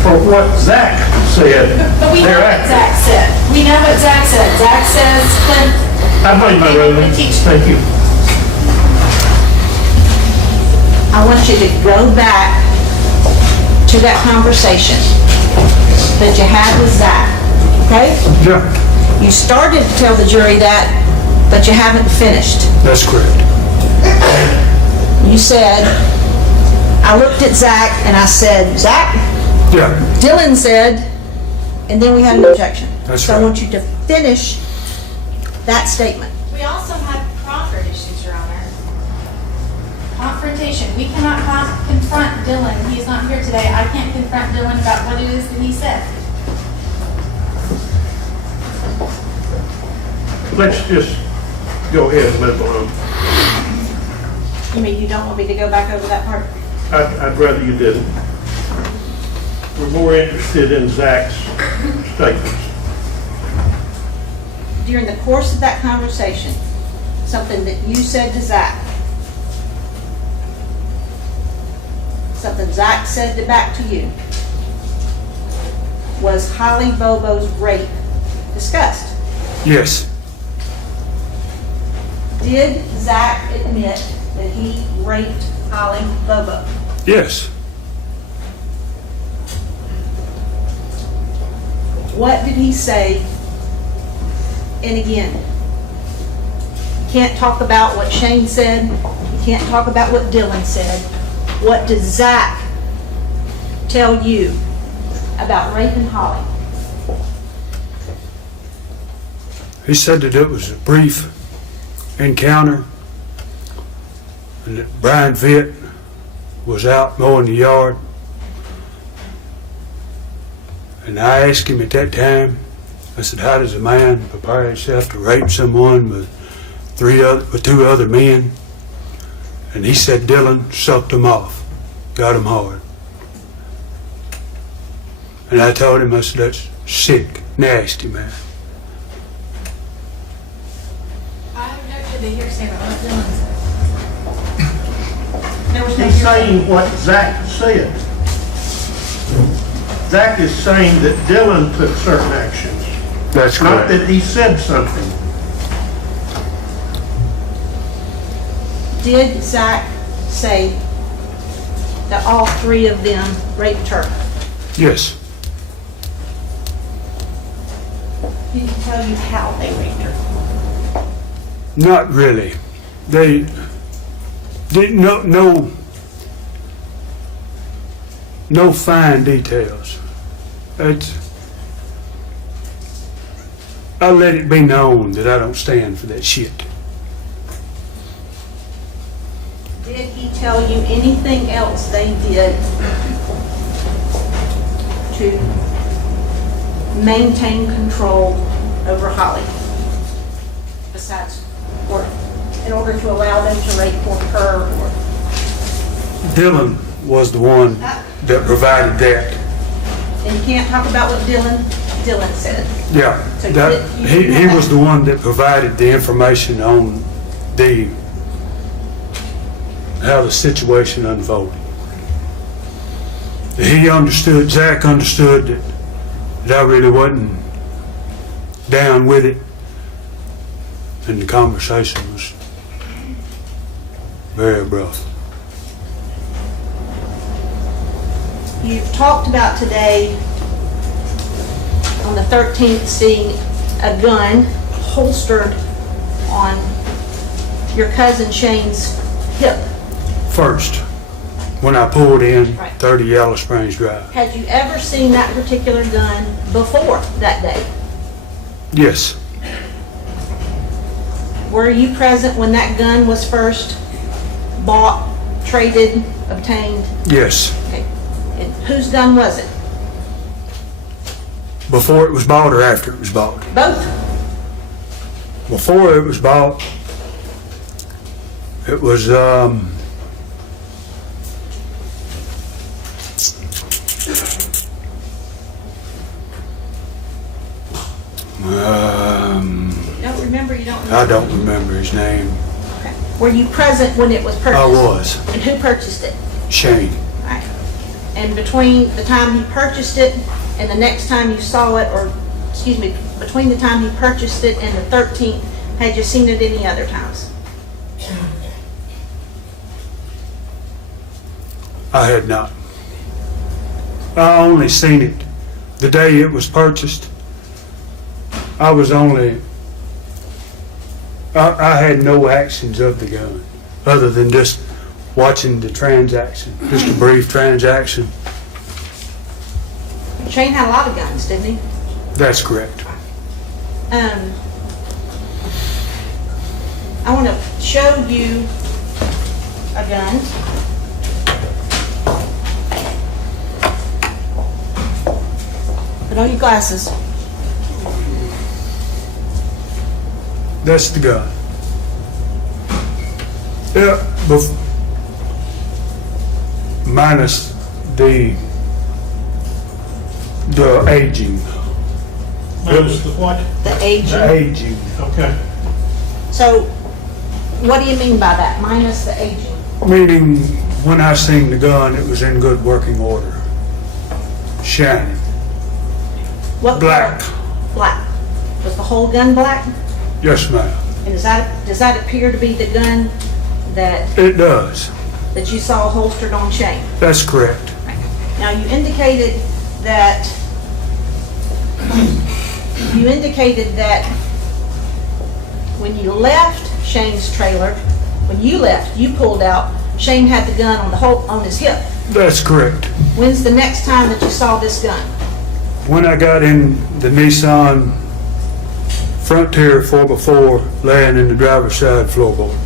for what Zach said But we know what thereafter. Zach said. We know what Zach said. Zach says, Clint. I made my ruling. Thank you. I want you to go back to that conversation that you had with Zach, okay? yeah, You started to tell the jury that, but you haven't finished. that's correct. You said, I looked at Zach and I said, Zach, Yeah, Dylan said, and then we had an objection. That's So I right. want you to finish that statement. We also had Crawford issues, Your Honor. Confrontation. We cannot confront Dylan. He's not here today. I can't confront Dylan about what it is that he said. Let's just go ahead and move on. You mean you don't want me to go back over that part? I'd rather you didn't. We're more interested in Zach's statements. During the course of that conversation, something that you said to Zach, something Zach said back to you, was Holly Bobo's rape discussed? yes, Did Zach admit that he raped Holly Bobo? yes. What did he say? And again, you can't talk about what Shane said. You can't talk about what Dylan said. What does Zach tell you about raping Holly? He said that it was a brief encounter and that Brian Vitt was out mowing the yard. And I asked him at that time, I said, how does a man prepare himself to rape someone with two other men? And he said Dylan sucked him off, got him hard. And I told him, I said, sick, nasty man. I objected to hearsay about what Dylan said. There was no He's hearsay. saying what Zach said. Zach is saying that Dylan took certain actions, That's not correct. that he said something. Did Zach say that all three of them raped her? Yes. Did he tell you how they raped her? Not really. They didn't no fine details. I let it be known that I don't stand for that shit. Did he tell you anything else they did to maintain control over Holly? Besides, or in order to allow them to rape her, or Dylan was the one that provided that. and you can't talk about what Dylan said. Yeah, So that, he was the one that provided the information on how the situation unfolded. Zach understood that I really wasn't down with it, and the conversation was very rough. You've talked about today, on the 13th, seeing a gun holstered on your cousin Shane's hip. First, when I pulled in Right. 30 Yellow Springs Drive. Had you ever seen that particular gun before that day? Yes, Were you present when that gun was first bought, traded, obtained? yes. Okay. And whose gun was it? Before it was bought or after it was bought? Both. Before it was bought, it was, Don't remember, you don't remember? I don't remember his name. Okay. Were you present when it was purchased? I was. And who purchased it? Shane. Right. And between the time he purchased it and the next time you saw it, or, excuse me, between the time he purchased it and the 13th, had you seen it any other times? I had not. I only seen it the day it was purchased. I had no actions of the gun, other than just watching the transaction, just a brief transaction. Shane had a lot of guns, didn't he? That's correct. I want to show you a gun. Put on your glasses. That's the gun. Yeah, minus the aging. Minus the what? The aging. The aging. Okay. So, what do you mean by that? Minus the aging? Meaning, when I seen the gun, it was in good working order. Shining. What Black. color? Black. Was the whole gun black? Yes, ma'am. And does that appear to be the gun that It does. you saw holstered on Shane? That's correct. Now, you indicated that when you left Shane's trailer, when you left, you pulled out, Shane had the gun on his hip. That's correct. When's the next time that you saw this gun? When I got in the Nissan Frontier 4x4 laying in the driver's side floorboard,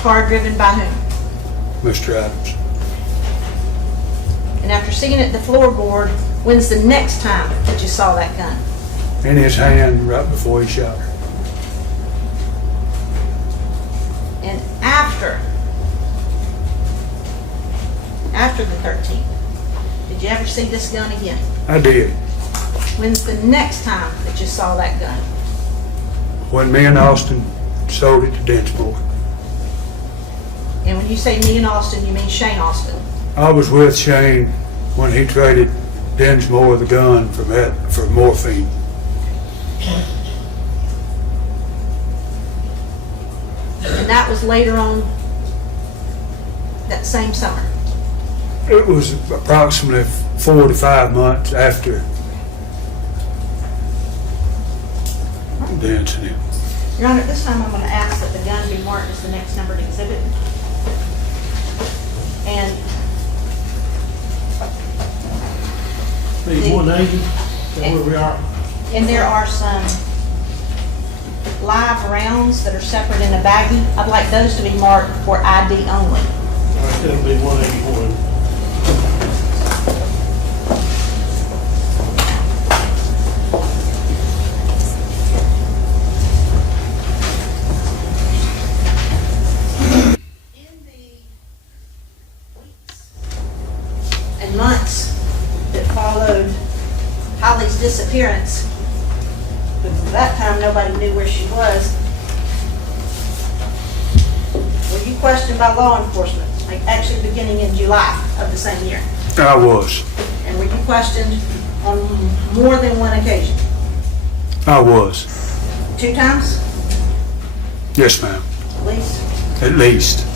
Car driven by whom? Mr. Adams. And after seeing it at the floorboard, when's the next time that you saw that gun? In his hand right before he shot her. And after the 13th, did you ever see this gun again? I did. When's the next time that you saw that gun? When me and Austin sold it to Densmore. And when you say me and Austin, you mean Shane Austin? I was with Shane when he traded Densmore the gun for morphine. And that was later on that same summer. It was approximately 4 to 5 months after the incident. Your Honor, at this time I'm going to ask that the gun be marked as the next numbered exhibit. And Page 180, is that where we are? and there are some live rounds that are separate in a baggie. I'd like those to be marked for ID only. All right, that'll be 181. In the weeks and months that followed Holly's disappearance, because at that time nobody knew where she was, were you questioned by law enforcement, like actually beginning in July of the same year? I was. And were you questioned on more than one occasion? I was. 2 times, Yes, ma'am. at least? At least.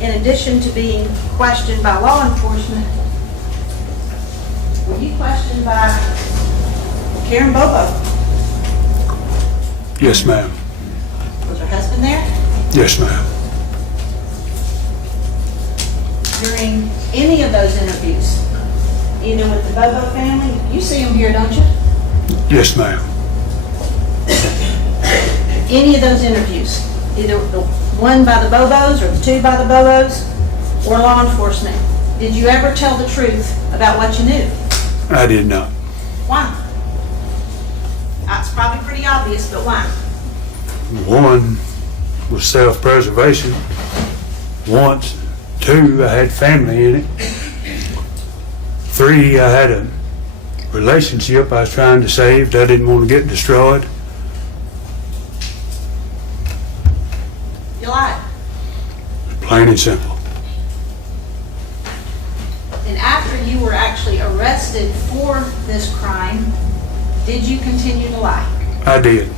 In addition to being questioned by law enforcement, were you questioned by Karen Bobo? Yes, ma'am. Was her husband there? Yes, ma'am. During any of those interviews, either with the Bobo family, you see them here, don't you? Yes, ma'am. Any of those interviews, either the one by the Bobos or the 2 by the Bobos or law enforcement, did you ever tell the truth about what you knew? I did not. Why? That's probably pretty obvious, but why? One was self-preservation. Once. 2, I had family in it. 3, I had a relationship I was trying to save that I didn't want to get destroyed. You lied. Plain and simple. And after you were actually arrested for this crime, did you continue to lie? I did.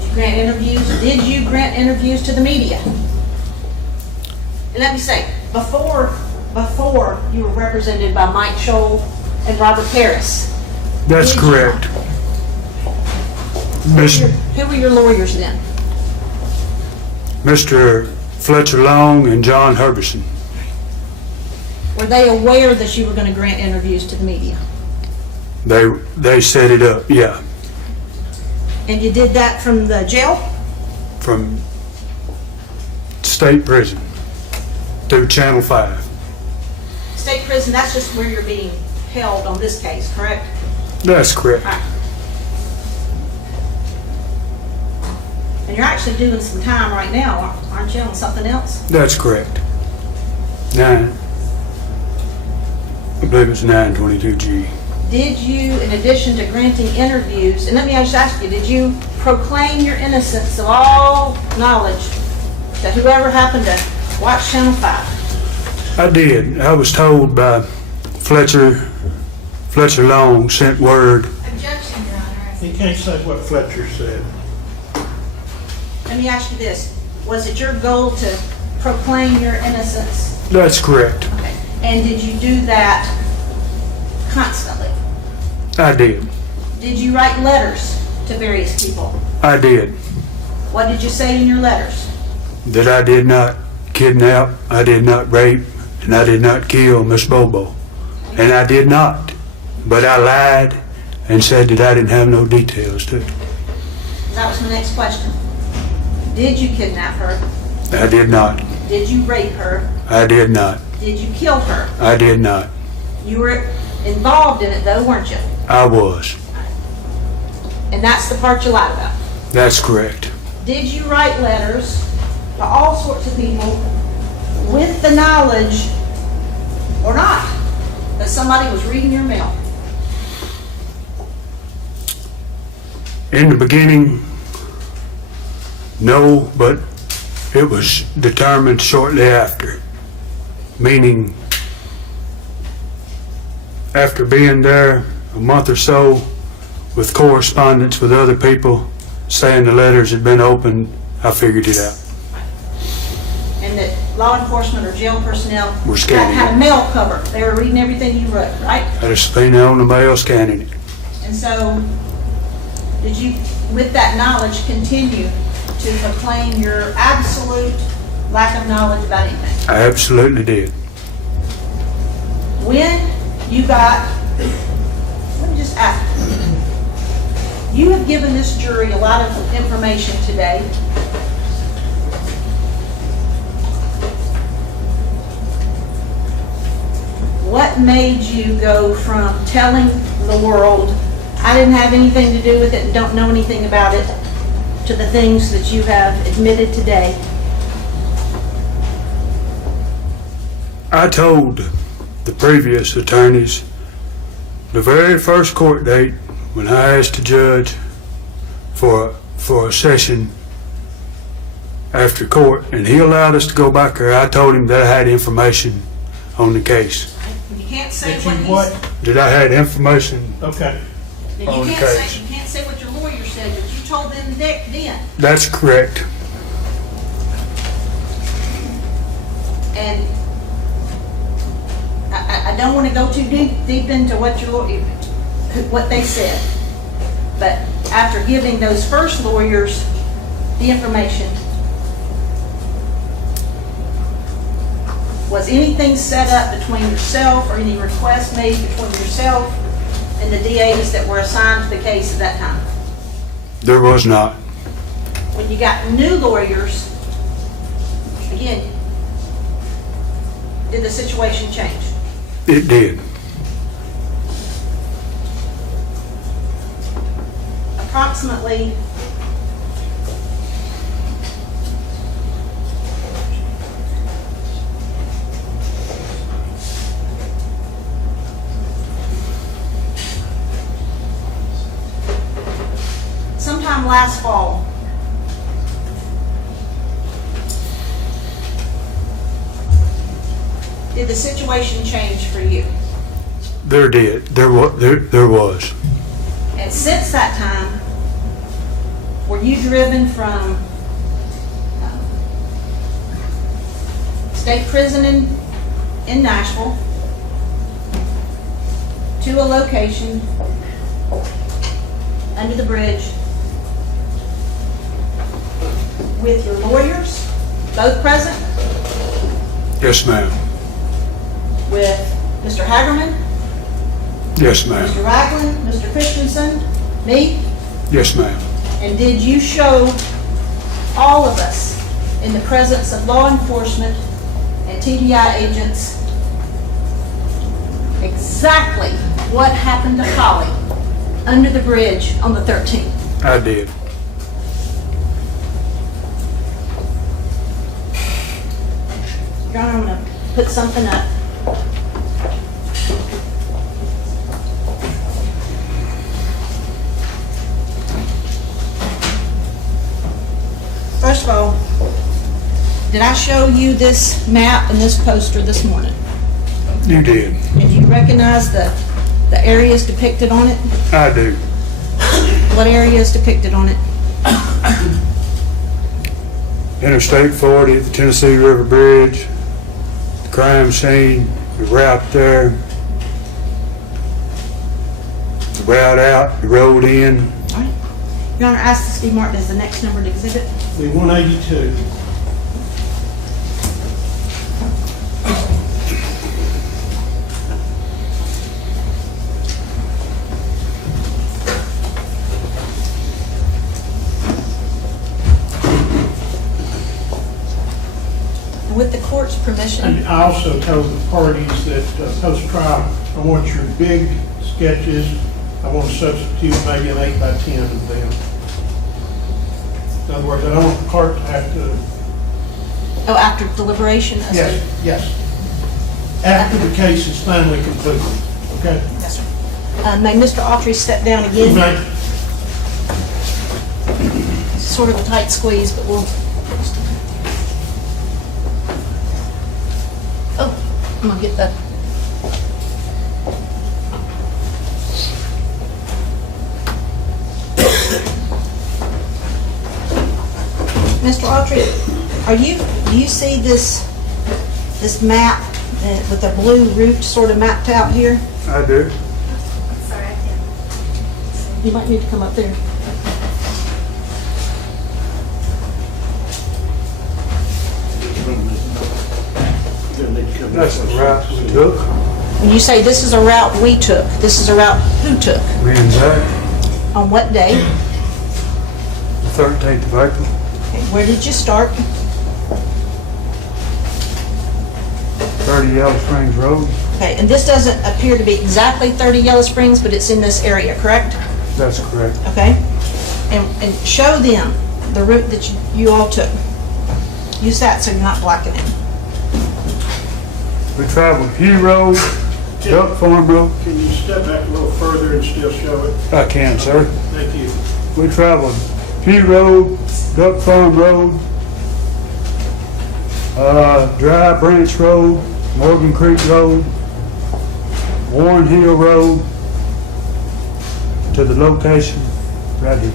Did you grant interviews? Did you grant interviews to the media? And let me say, before you were represented by Mike Scholl and Robert Harris. That's Did you correct. Who were your lawyers then? Mr. Fletcher Long and John Herbison. Were they aware that you were going to grant interviews to the media? They set it up, yeah, And you did that from the jail? from state prison through Channel 5. State prison, that's just where you're being held on this case, correct? That's correct. All right. And you're actually doing some time right now, aren't you, on something else? That's correct. 9. I believe it's 922G. Did you, in addition to granting interviews, and let me just ask you, did you proclaim your innocence of all knowledge to whoever happened to watch Channel 5? I did. I was told by Fletcher Long sent word. Objection, Your Honor. He can't say what Fletcher said. Let me ask you this. Was it your goal to proclaim your innocence? That's correct. Okay. And did you do that constantly? I did. Did you write letters to various people? I did. What did you say in your letters? That I did not kidnap, I did not rape, and I did not kill Miss Bobo. And I did not. But I lied and said that I didn't have no details to it. That was my next question. Did you kidnap her? I did not. Did you rape her? I did not. Did you kill her? I did not. You were involved in it though, weren't you? I was. And that's the part you lied about. That's correct. Did you write letters to all sorts of people with the knowledge, or not, that somebody was reading your mail? In the beginning, no, but it was determined shortly after. Meaning, after being there a month or so with correspondence with other people saying the letters had been opened, I figured it out. And that law enforcement or jail personnel Were scanning had a mail cover. They were reading everything you wrote, right? Had a subpoena on the mail scanning it. And so, did you, with that knowledge, continue to proclaim your absolute lack of knowledge about anything? I absolutely did. When you got, let me just ask, you have given this jury a lot of information today. What made you go from telling the world, I didn't have anything to do with it and don't know anything about it, to the things that you have admitted today? I told the previous attorneys the very first court date when I asked the judge for a session after court, and he allowed us to go back there, I told him that I had information on the case. You can't say That what you he what? said. That I had information. Okay. You on the can't case. say, you can't say what your lawyer said, but you told them then. That's correct. And I don't want to go too deep into what what they said. But after giving those first lawyers the information, was anything set up between yourself or any requests made between yourself and the DAs that were assigned to the case at that time? There was not. When you got new lawyers, again, did the situation change? It did. Approximately sometime last fall, did the situation change for you? There did. There was. And since that time, were you driven from state prison in Nashville to a location under the bridge with your lawyers, both present, Yes, ma'am. with Mr. Hagerman, Yes, ma'am. Mr. Ragland, Mr. Christensen, me? Yes, ma'am. And did you show all of us in the presence of law enforcement and TDI agents exactly what happened to Holly under the bridge on the 13th? I did. Your Honor, I'm going to put something up. First of all, did I show you this map and this poster this morning? You did. And do you recognize the areas depicted on it? I do. What area is depicted on it? Interstate 40, the Tennessee River Bridge, the crime scene, the route there, the route out, the road in. All right. Your Honor, ask this to be marked as the next numbered exhibit. The 182. And with the court's permission, And I also told the parties that post-trial, I want your big sketches. I want to substitute maybe an 8 by 10 of them. In other words, I don't want the clerk to have to, oh, after deliberation? yes. After the case is finally concluded, okay? Yes, sir. May Mr. Autry step down You again? may. sort of a tight squeeze, but we'll. Oh, I'm gonna get that. Mr. Autry, do you see this map with the blue route sort of mapped out here? I do. Sorry, I can't. You might need to come up there. That's the route we took. When you say this is a route we took, this is a route who took? Me and Zach, On what day? the 13th of April. Okay, where did you start? 30 Yellow Springs Road. Okay, and this doesn't appear to be exactly 30 Yellow Springs, but it's in this area, correct? That's correct. Okay? And show them the route that you all took. Use that so you're not blocking it. We traveled Hugh Road, Duck Farm Road. Can you step back a little further and still show it? I can, sir. Thank you. We traveled Hugh Road, Duck Farm Road, Dry Branch Road, Morgan Creek Road, Warren Hill Road, to the location right here.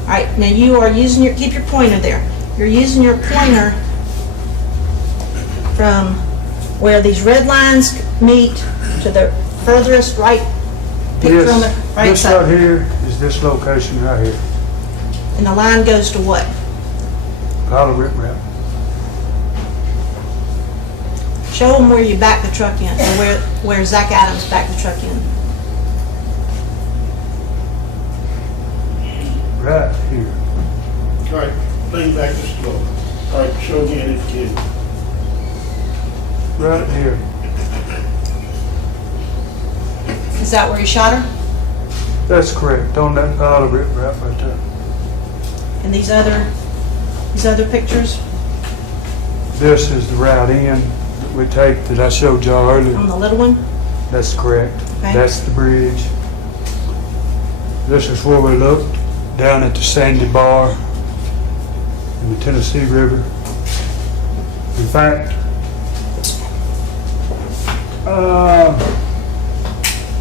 All right, now you are using keep your pointer there. You're using your pointer from where these red lines meet to the furthest right picture on the Yes, right this side. right here is this location right here. And the line goes to what? Pile of riprap. Show them where you backed the truck in, or where Zach Adams backed the truck in. Right here. All right, lean back just a little. All right, show again if you can. Right here. Is that where you shot her? That's correct, on that pile of riprap right there. And these other pictures This is the route in that we take that I showed y'all earlier. on the little one? That's correct. Okay. That's the bridge. This is where we looked down at the Sandy Bar in the Tennessee River. In fact,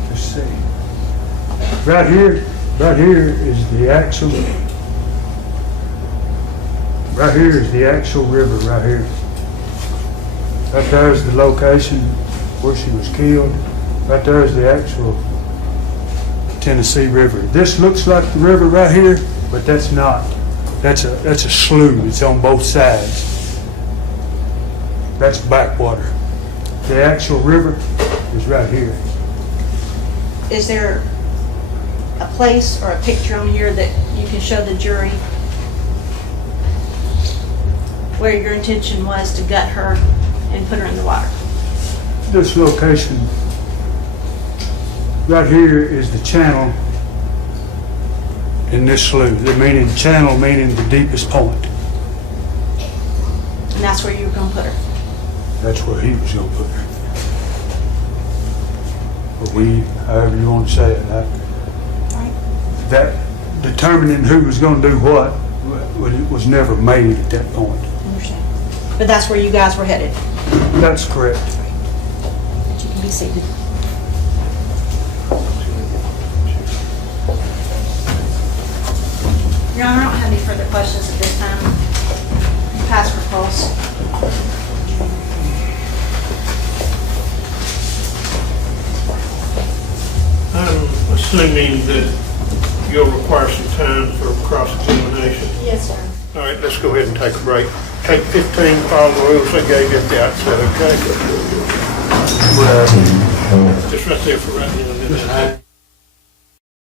let's see. Right here is the actual. Right here is the actual river. Right here. Right there is the location where she was killed. Right there is the actual Tennessee River. This looks like the river right here, but that's not. That's a slough. It's on both sides. That's backwater. The actual river is right here. Is there a place or a picture on here that you can show the jury where your intention was to gut her and put her in the water? This location right here is the channel in this slough. The meaning channel meaning the deepest point. And that's where you were gonna put her. That's where he was gonna put her. Or we, however you want to say it. Right. That determining who was gonna do what was never made at that point. Understand. But that's where you guys were headed. That's correct. You can be seated. Your Honor, I don't have any further questions at this time. Pass for false. I'm assuming that you'll require some time for cross-examination. Yes, sir. All right, let's go ahead and take a break. Take 15, follow the rules I gave you at the outset, okay? Just right there for right now.